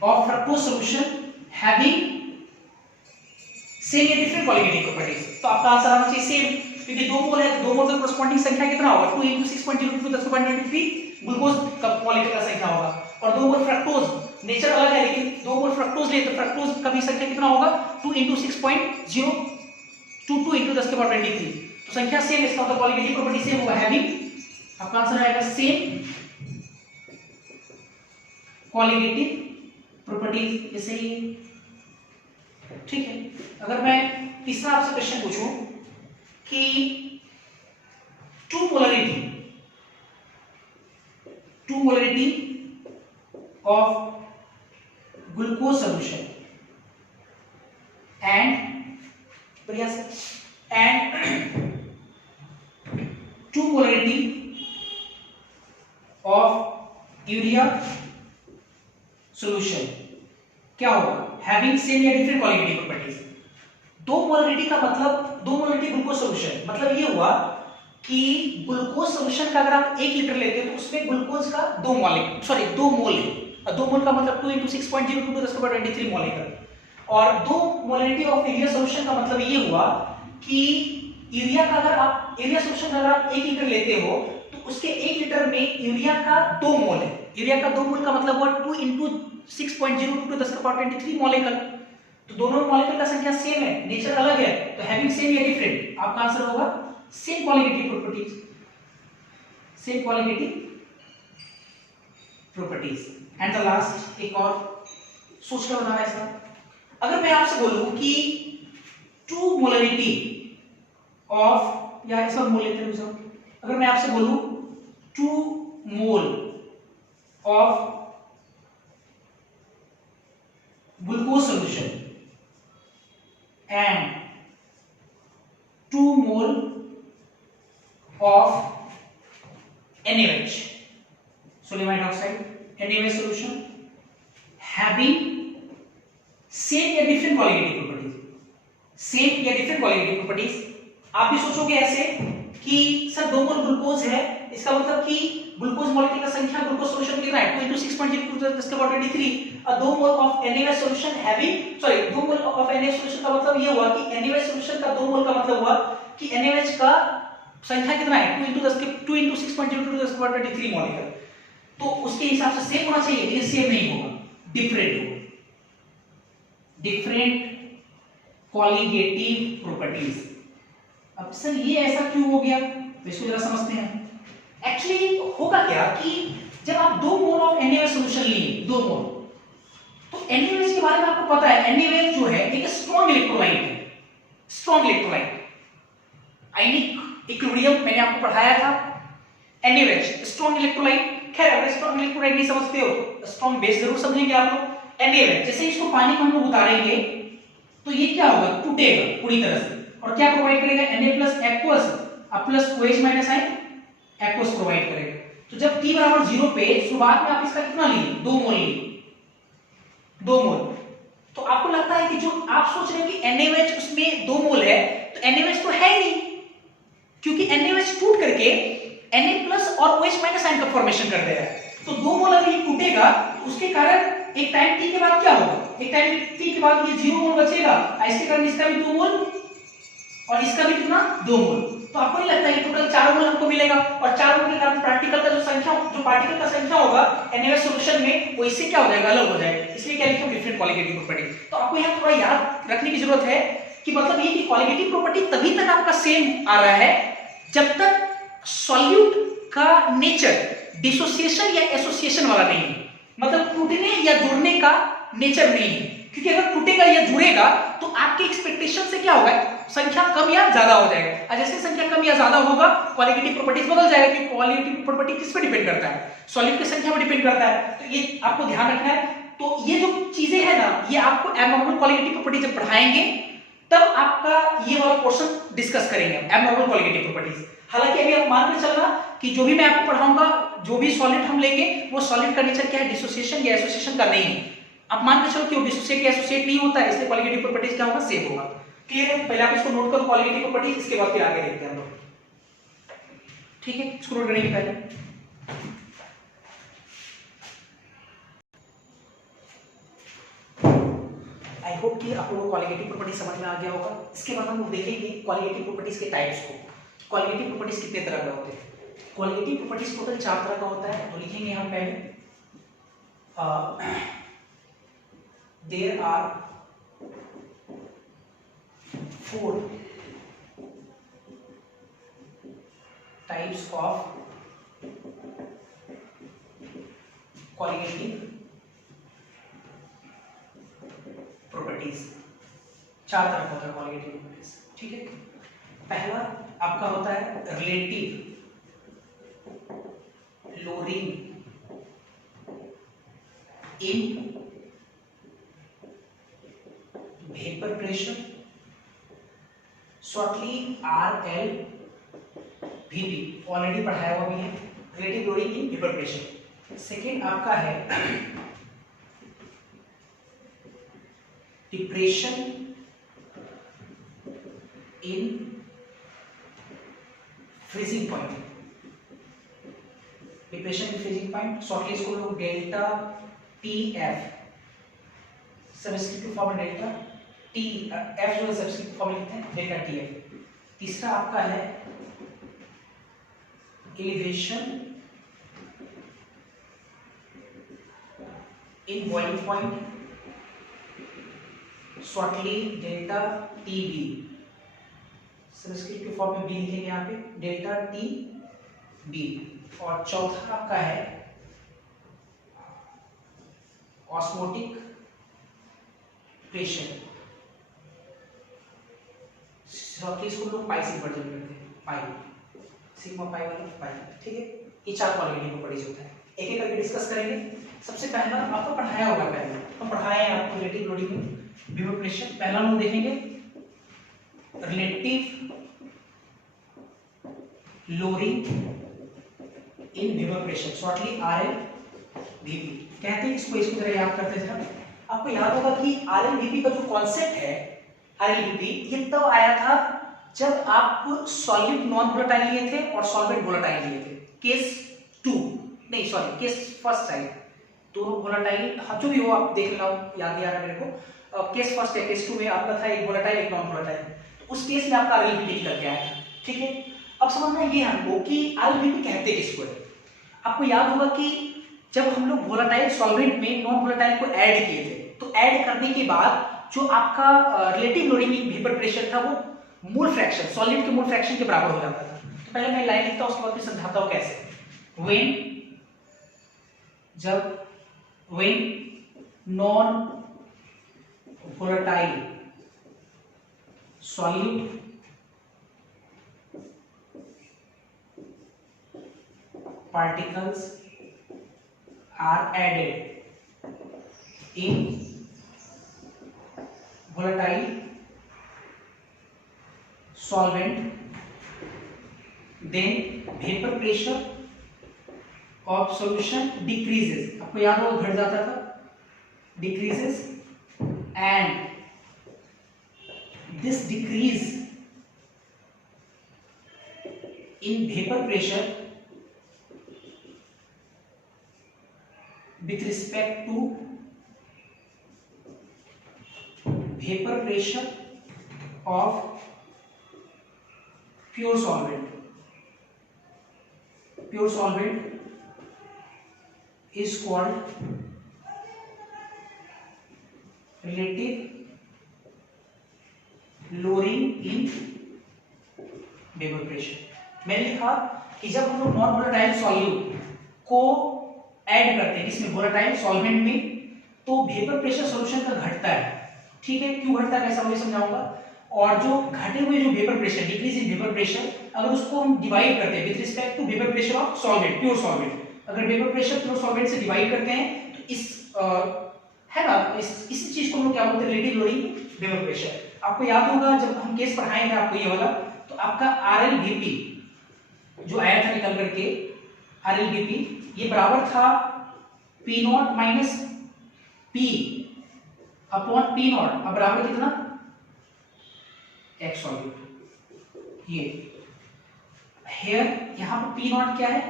of fructose solution having same या डिफरेंट क्वालिटेटिव प्रॉपर्टीज। तो आपका आंसर आना चाहिए सेम, क्योंकि 2 मोल है, 2 मोल का कॉरस्पॉन्डिंग संख्या कितना होगा 2 × 6.02 × 10⁻³ ग्लूकोज का मॉलिक्यूल का संख्या होगा, और 2 मोल फ्रक्टोज नेचर अलग है, लेकिन 2 मोल फ्रक्टोज ले तो फ्रक्टोज का भी संख्या कितना होगा 2 × 6.022 × 10⁻23। तो संख्या सेम, इसका मतलब क्वालिटेटिव प्रॉपर्टी सेम होगा, हैविंग आपका आंसर आएगा सेम क्वालिटेटिव प्रॉपर्टीज। जैसे ही ठीक है, अगर मैं तीसरा आपसे क्वेश्चन पूछूं कि 2 molarity of glucose solution and 2 molarity of urea solution क्या होगा, हैविंग सेम या डिफरेंट क्वालिटेटिव प्रॉपर्टीज। 2 मोलरिटी का मतलब 2 मोलरिटी ग्लूकोज सॉल्यूशन, मतलब ये हुआ कि ग्लूकोज सॉल्यूशन का अगर आप 1 लीटर लेते हो तो उसमें ग्लूकोज का 2 मोल है, 2 मोल है, और 2 मोल का मतलब 2 × 6.02 × 10⁻23 मोल है। और 2 मोलरिटी ऑफ यूरिया सॉल्यूशन का मतलब ये हुआ कि यूरिया का अगर आप यूरिया सॉल्यूशन का अगर आप 1 लीटर लेते हो तो उसके 1 लीटर में यूरिया का 2 मोल है, यूरिया का 2 मोल का मतलब हुआ 2 × 6.02 × 10⁻23 मॉलिक्यूल। तो दोनों मॉलिक्यूल का संख्या सेम है, नेचर अलग है, तो हैविंग सेम या डिफरेंट, आपका आंसर होगा same qualitative properties, same qualitative properties. And the last एक और सोच कर बनाना इसका, अगर मैं आपसे बोलूं कि 2 मोलरिटी ऑफ, या इस बार मोल लेते हैं, अगर मैं आपसे बोलूं 2 mole of glucose solution and 2 mole of NaOH, sodium hydroxide, NaOH solution having same या different qualitative properties, same या different qualitative properties। आप भी सोचोगे ऐसे कि सर 2 मोल ग्लूकोज है, इसका मतलब कि ग्लूकोज मॉलिक्यूल का संख्या ग्लूकोज सॉल्यूशन कितना है 2 × 6.02 × 10⁻23, और 2 mole of NaOH solution having 2 mole of NaOH solution का मतलब ये हुआ कि NaOH सॉल्यूशन का 2 मोल का मतलब हुआ कि NaOH का संख्या कितना है 2 × 6.02 × 10⁻23 मॉलिक्यूल। तो उसके हिसाब से सेम होना चाहिए, ये सेम नहीं होगा, डिफरेंट होगा, डिफरेंट क्वालिटेटिव प्रॉपर्टीज। अब सर ये ऐसा क्यों हो गया, तो इसको जरा समझते हैं। एक्चुअली होगा क्या कि जब आप 2 मोल ऑफ NaOH सॉल्यूशन लिए, 2 मोल, तो NaOH के बारे में आपको पता है NaOH जो है एक स्ट्रॉन्ग इलेक्ट्रोलाइट है, स्ट्रॉन्ग इलेक्ट्रोलाइट, आयनिक इक्विलिब्रियम मैंने आपको पढ़ाया था, NaOH स्ट्रॉन्ग इलेक्ट्रोलाइट। खैर अगर स्ट्रॉन्ग इलेक्ट्रोलाइट नहीं समझते हो स्ट्रॉन्ग बेस जरूर समझेंगे आप लोग। NaOH जैसे इसको पानी में हम लोग उतारेंगे तो ये क्या होगा, टूटेगा पूरी तरह से, और क्या प्रोवाइड करेगा Na+ aqueous plus OH- ion aqueous provide करेगा। तो जब t बराबर 0 पे शुरुआत में आप इसका कितना लिए 2 मोल लिए, 2 मोल। तो आपको लगता है कि जो आप सोच रहे हैं कि NaOH उसमें 2 मोल है, तो NaOH तो है नहीं, क्योंकि NaOH टूट करके Na+ और OH- आयन का फॉर्मेशन कर देगा। तो 2 मोल अगर ये टूटेगा तो उसके कारण एक टाइम t के बाद क्या होगा, एक टाइम t के बाद ये 0 मोल बचेगा, इसके कारण इसका भी 2 मोल और इसका भी कितना 2 मोल। तो आपको नहीं लगता कि टोटल 4 मोल हमको मिलेगा, और 4 मोल के कारण प्रैक्टिकल का जो पार्टिकल का संख्या होगा NaOH सॉल्यूशन में वो इससे क्या हो जाएगा, अलग हो जाएगा। इसलिए क्या लिखे, डिफरेंट क्वालिटेटिव प्रॉपर्टी। तो आपको यहाँ थोड़ा याद रखने की जरूरत है कि मतलब ये कि क्वालिटेटिव प्रॉपर्टी तभी तक आपका सेम आ रहा है जब तक सॉल्यूट का नेचर डिसोसिएशन या एसोसिएशन वाला नहीं है, मतलब टूटने या जुड़ने का नेचर नहीं है। क्योंकि अगर टूटेगा या जुड़ेगा तो आपके एक्सपेक्टेशन से क्या होगा, संख्या कम या ज्यादा हो जाएगा, और जैसे संख्या कम या ज्यादा होगा क्वालिटेटिव प्रॉपर्टीज बदल जाएगा। क्योंकि क्वालिटेटिव प्रॉपर्टी किस पे डिपेंड करता है, सॉलिड की संख्या पर डिपेंड करता है। तो ये आपको ध्यान रखना है। तो ये जो चीजें है ना, ये आपको एबनॉर्मल क्वालिटेटिव प्रॉपर्टी जब पढ़ाएंगे तब आपका ये वाला पोर्शन डिस्कस करेंगे, एबनॉर्मल क्वालिटेटिव प्रॉपर्टीज। हालांकि अभी आप मान के चलना कि जो भी मैं आपको पढ़ाऊंगा, जो भी सॉलिड हम लेंगे, वो सॉलिड का नेचर क्या है, डिसोसिएशन या एसोसिएशन का नहीं है। आप मान के चलो कि वो डिसोसिएट या एसोसिएट नहीं होता है, इसलिए क्वालिटेटिव प्रॉपर्टीज क्या होगा, सेम होगा। क्लियर है? पहले आप इसको नोट करो क्वालिटेटिव प्रॉपर्टीज, इसके बाद फिर आगे देखते हैं हम लोग। ठीक है, इसको नोट करेंगे पहले। आई होप कि आप लोगों को क्वालिटेटिव प्रॉपर्टीज समझ में आ गया होगा। इसके बाद हम लोग देखेंगे क्वालिटेटिव प्रॉपर्टीज के टाइप्स को। क्वालिटेटिव प्रॉपर्टीज कितने तरह के होते हैं? क्वालिटेटिव प्रॉपर्टीज टोटल 4 तरह का होता है। तो लिखेंगे हम पहले there are 4 types of qualitative properties। 4 तरह का होता है क्वालिटेटिव प्रॉपर्टीज। ठीक है, पहला आपका होता है relative lowering in vapour pressure, shortly RLVP, already पढ़ाया हुआ भी है, relative lowering in vapour pressure. Second आपका है depression in freezing point, depression in freezing point, shortly इसको लोग delta TF, subscriptive form delta T, F जो है सबस्क्रिप्टिव फॉर्म लिखते हैं, डेल्टा TF। तीसरा आपका है elevation in boiling point, shortly delta TB, subscriptive form में B लिखेंगे यहाँ पे, डेल्टा TB। और चौथा आपका है ऑस्मोटिक प्रेशर, इसको लोग पाई से रिप्रेजेंट करते हैं, पाई, सिग्मा पाई वाला पाई। ठीक है, ये 4 क्वालिटेटिव प्रॉपर्टीज होता है। एक एक करके डिस्कस करेंगे। सबसे पहला आपको पढ़ाया होगा, पहले हम पढ़ाए हैं आपको relative lowering in vapour pressure. पहला हम देखेंगे relative lowering in vapour pressure, shortly RLVP कहते हैं इसको। इसको जरा याद करते हैं। आपको याद होगा कि RLVP का जो कॉन्सेप्ट है, RLVP ये तब आया था जब आप सॉलिड नॉन वोलेटाइल लिए थे और सॉल्वेंट वोलेटाइल लिए थे। केस 2 नहीं सॉरी केस फर्स्ट साइड, दोनों वोलेटाइल, जो भी हो आप देख लो, याद नहीं आ रहा मेरे को। केस फर्स्ट है, केस 2 में आपका था एक वोलेटाइल एक नॉन वोलेटाइल। उस केस में आपका RLVP करके आया था। ठीक है, अब समझना ये हमको कि RLVP कहते किसको है। आपको याद होगा कि जब हम लोग वोलेटाइल सॉल्वेंट में नॉन वोलेटाइल को ऐड किए थे, तो ऐड करने के बाद जो आपका relative lowering in vapour pressure था वो मोल फ्रैक्शन, सॉलिड के मोल फ्रैक्शन के बराबर हो जाता था। तो पहले मैं लाइन लिखता हूं, उसके बाद फिर समझाता हूं कैसे। When non volatile solute particles are added in volatile solvent, then vapor pressure of solution decreases। आपको याद होगा घट जाता था, decreases, and this decrease in vapor pressure with respect to vapor pressure of pure solvent is called relative lowering in vapor pressure। मैंने लिखा कि जब हम लोग नॉन वोलेटाइल सॉल्यूट को ऐड करते हैं इसमें वोलेटाइल सॉल्वेंट में, तो वेपर प्रेशर सॉल्यूशन का घटता है। ठीक है, क्यों घटता है कैसा मैं समझाऊंगा। और जो घटे हुए जो vapour pressure, decrease in vapour pressure, अगर उसको हम डिवाइड करते हैं with respect to vapour pressure of solvent, pure solvent, अगर वेपर प्रेशर प्योर सॉल्वेंट से डिवाइड करते हैं तो इस है ना, इस चीज को हम लोग क्या बोलते हैं, रिलेटिव लोडिंग वेपर प्रेशर। आपको याद होगा जब हम केस पढ़ाए थे आपको ये वाला, तो आपका RLVP जो आया था निकल करके, RLVP ये बराबर था P0 minus P upon P0, अब बराबर कितना, एक्स सॉल्यूट। ये हेयर यहां पर P0 क्या है,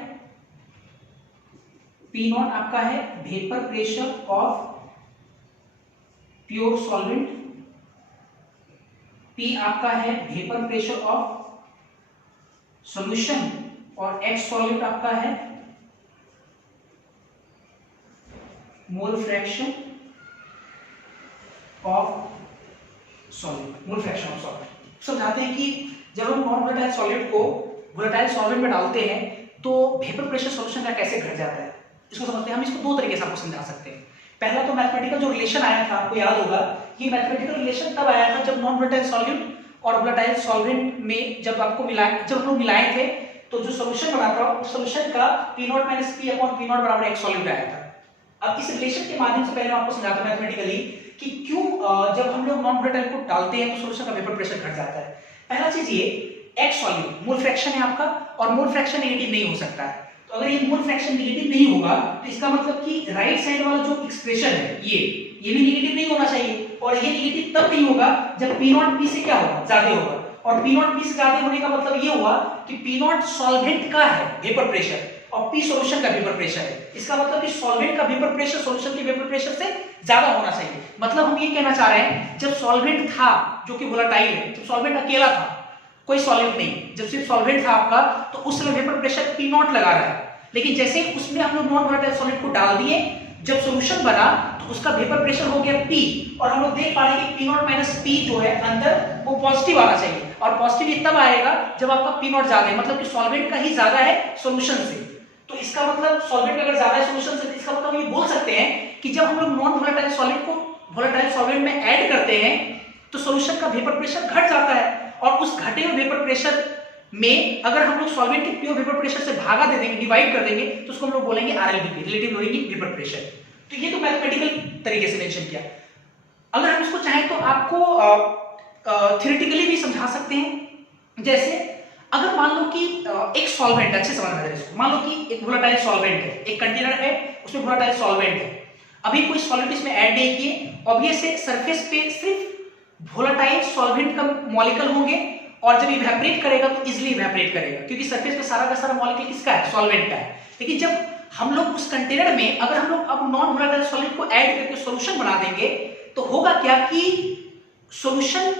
P0 आपका है vapour pressure of pure solvent, P आपका है वेपर प्रेशर ऑफ सॉल्यूशन, और एक्स सॉल्यूट आपका है mole fraction of solute, mole fraction of solute. समझाते हैं कि जब हम नॉन वोलेटाइल सॉल्यूट को वोलेटाइल सॉल्वेंट में डालते हैं तो वेपर प्रेशर सॉल्यूशन का कैसे घट जाता है, इसको समझते हैं। हम इसको दो तरीके से आपको समझा सकते हैं। पहला तो मैथमेटिकल जो रिलेशन आया था आपको याद होगा, ये मैथमेटिकल रिलेशन तब आया था जब नॉन वोलेटाइल सॉल्यूट और वोलेटाइल सॉल्वेंट में जब आपको जब हम लोग मिलाए थे, तो जो सॉल्यूशन बना था उस सॉल्यूशन का P0 minus P upon P0 बराबर एक्स सॉल्यूट आया था। अब इस रिलेशन के माध्यम से पहले आपको समझाता हूं मैथमेटिकली कि क्यों जब हम लोग नॉन वोलेटाइल को डालते हैं तो सॉल्यूशन का वेपर प्रेशर घट जाता है। पहला चीज ये, एक्स सॉल्यूट मोल फ्रैक्शन है आपका, और मोल फ्रैक्शन नेगेटिव नहीं हो सकता है। तो अगर ये मोल फ्रैक्शन नेगेटिव नहीं होगा तो इसका मतलब कि राइट साइड वाला जो एक्सप्रेशन है ये भी नेगेटिव नहीं होना चाहिए, और ये नेगेटिव तब नहीं होगा जब P0 P से क्या होगा, ज्यादा होगा। और P0 P से ज्यादा होने का मतलब ये हुआ कि P0 सॉल्वेंट का है वेपर प्रेशर और P सॉल्यूशन का वेपर प्रेशर है। इसका मतलब कि सॉल्वेंट का वेपर प्रेशर सॉल्यूशन के वेपर प्रेशर से ज्यादा होना चाहिए। मतलब हम ये कहना चाह रहे हैं, जब सॉल्वेंट था जो कि वोलेटाइल है, जब सॉल्वेंट अकेला था, कोई सॉल्वेंट नहीं, जब सिर्फ सॉल्वेंट था आपका, तो उस समय वेपर प्रेशर P0 लगा रहा है। लेकिन जैसे ही उसमें हम लोग नॉन वोलेटाइल सॉल्वेंट को डाल दिए, जब सॉल्यूशन बना तो उसका वेपर प्रेशर हो गया P, और हम लोग देख पा रहे हैं कि P0 माइनस P जो है अंदर वो पॉजिटिव आना चाहिए, और पॉजिटिव तब आएगा जब आपका P0 ज्यादा है, मतलब कि सॉल्वेंट का ही ज्यादा है सॉल्यूशन से। तो इसका मतलब सॉल्वेंट अगर ज्यादा है सॉल्यूशन से, इसका मतलब हम ये बोल सकते हैं कि जब हम लोग नॉन वोलेटाइल सॉल्वेंट को वोलेटाइल सॉल्वेंट में ऐड करते हैं तो सॉल्यूशन का वेपर प्रेशर घट जाता है, और उस घटे हुए वेपर प्रेशर में अगर हम लोग सॉल्वेंट के प्योर वेपर प्रेशर से भागा दे देंगे, डिवाइड कर देंगे, तो उसको हम लोग बोलेंगे RLVP, relative loading vapour pressure. तो ये तो मैथमेटिकल तरीके से मेंशन किया। अगर हम इसको चाहें तो आपको थ्योरेटिकली भी समझा सकते हैं। जैसे अगर मान लो कि एक सॉल्वेंट, अच्छे से समझना है इसको, मान लो कि एक वोलेटाइल सॉल्वेंट है, एक कंटेनर है, उसमें वोलेटाइल सॉल्वेंट है, अभी कोई सॉल्वेंट इसमें ऐड नहीं किए, ऑब्वियस है सरफेस पे सिर्फ वोलेटाइल सॉल्वेंट का मॉलिक्यूल होंगे, और जब इवेपोरेट करेगा तो इजीली इवेपोरेट करेगा, क्योंकि सरफेस पे सारा का सारा मॉलिक्यूल किसका है, सॉल्वेंट का है। लेकिन जब हम लोग उस कंटेनर में अगर हम लोग अब नॉन वोलेटाइल सॉल्वेंट को ऐड करके सॉल्यूशन बना देंगे, तो होगा क्या कि सॉल्यूशन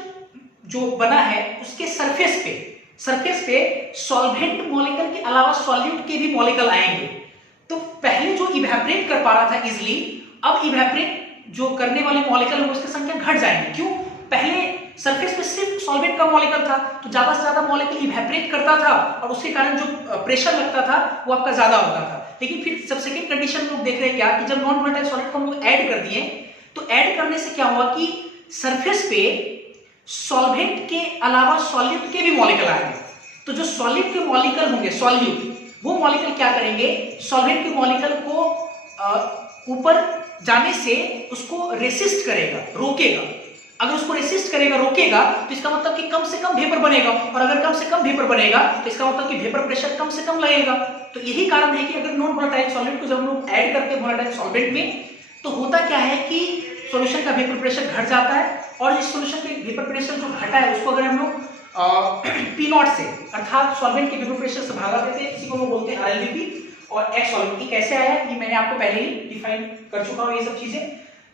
जो बना है उसके सरफेस पे सॉल्वेंट मॉलिक्यूल के अलावा सॉल्यूट के भी मॉलिक्यूल आएंगे। तो पहले जो इवेपोरेट कर पा रहा था इजीली, अब इवेपोरेट जो करने वाले मॉलिक्यूल है उसकी संख्या घट जाएंगे। क्यों? पहले सरफेस पे सिर्फ सॉल्वेंट का मॉलिक्यूल था, तो ज्यादा से ज्यादा मॉलिक्यूल इवेपोरेट करता था, और उसके कारण जो प्रेशर लगता था वो आपका ज्यादा होता था। लेकिन फिर सब सेकंड कंडीशन में लोग देख रहे हैं क्या कि जब नॉन वोलेटाइल सॉल्वेंट को हम लोग ऐड कर दिए, तो ऐड करने से क्या हुआ कि सरफेस पे सॉल्वेंट के अलावा सॉल्यूट के भी मॉलिक्यूल आएंगे। तो जो सॉल्यूट के मॉलिक्यूल होंगे, सॉल्यूट, वो मॉलिक्यूल क्या करेंगे, सॉल्वेंट के मॉलिक्यूल को ऊपर जाने से उसको रेसिस्ट करेगा, रोकेगा। अगर उसको रेसिस्ट करेगा, रोकेगा, तो इसका मतलब कि कम से कम वेपर बनेगा, और अगर कम से कम वेपर बनेगा तो इसका मतलब कि वेपर प्रेशर कम से कम लगेगा। तो यही कारण है कि अगर नॉन वोलेटाइल सॉल्वेंट को जब हम लोग ऐड करते हैं वोलेटाइल सॉल्वेंट में, तो होता क्या है कि सॉल्यूशन का वेपर प्रेशर घट जाता है, और इस सॉल्यूशन के वेपर प्रेशर जो घटा है उसको अगर हम लोग P0 से अर्थात सॉल्वेंट के वेपर प्रेशर से भागा देते हैं, इसी को हम बोलते हैं RLVP। और एक्स सॉल्वेंट ये कैसे आया, ये मैंने आपको पहले ही डिफाइन कर चुका हूं ये सब चीजें,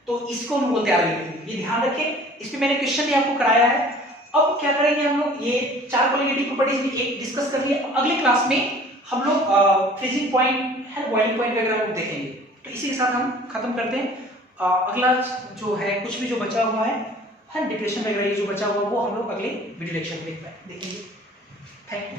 तो इसको हम बोलते हैं RLVP। ये ध्यान रखें, इस पे मैंने क्वेश्चन भी आपको कराया है, अब क्या करेंगे हम लोग, ये 4 कोलिगेटिव प्रॉपर्टीज भी एक डिस्कस कर लिए। अगले क्लास में हम लोग फ्रीजिंग पॉइंट है, बॉइलिंग पॉइंट वगैरह लोग देखेंगे। तो इसी के साथ हम खत्म करते हैं। अगला जो है कुछ भी जो बचा हुआ है डिप्रेशन वगैरह ये जो बचा हुआ वो हम लोग अगले वीडियो लेक्चर में देखेंगे। Thank you.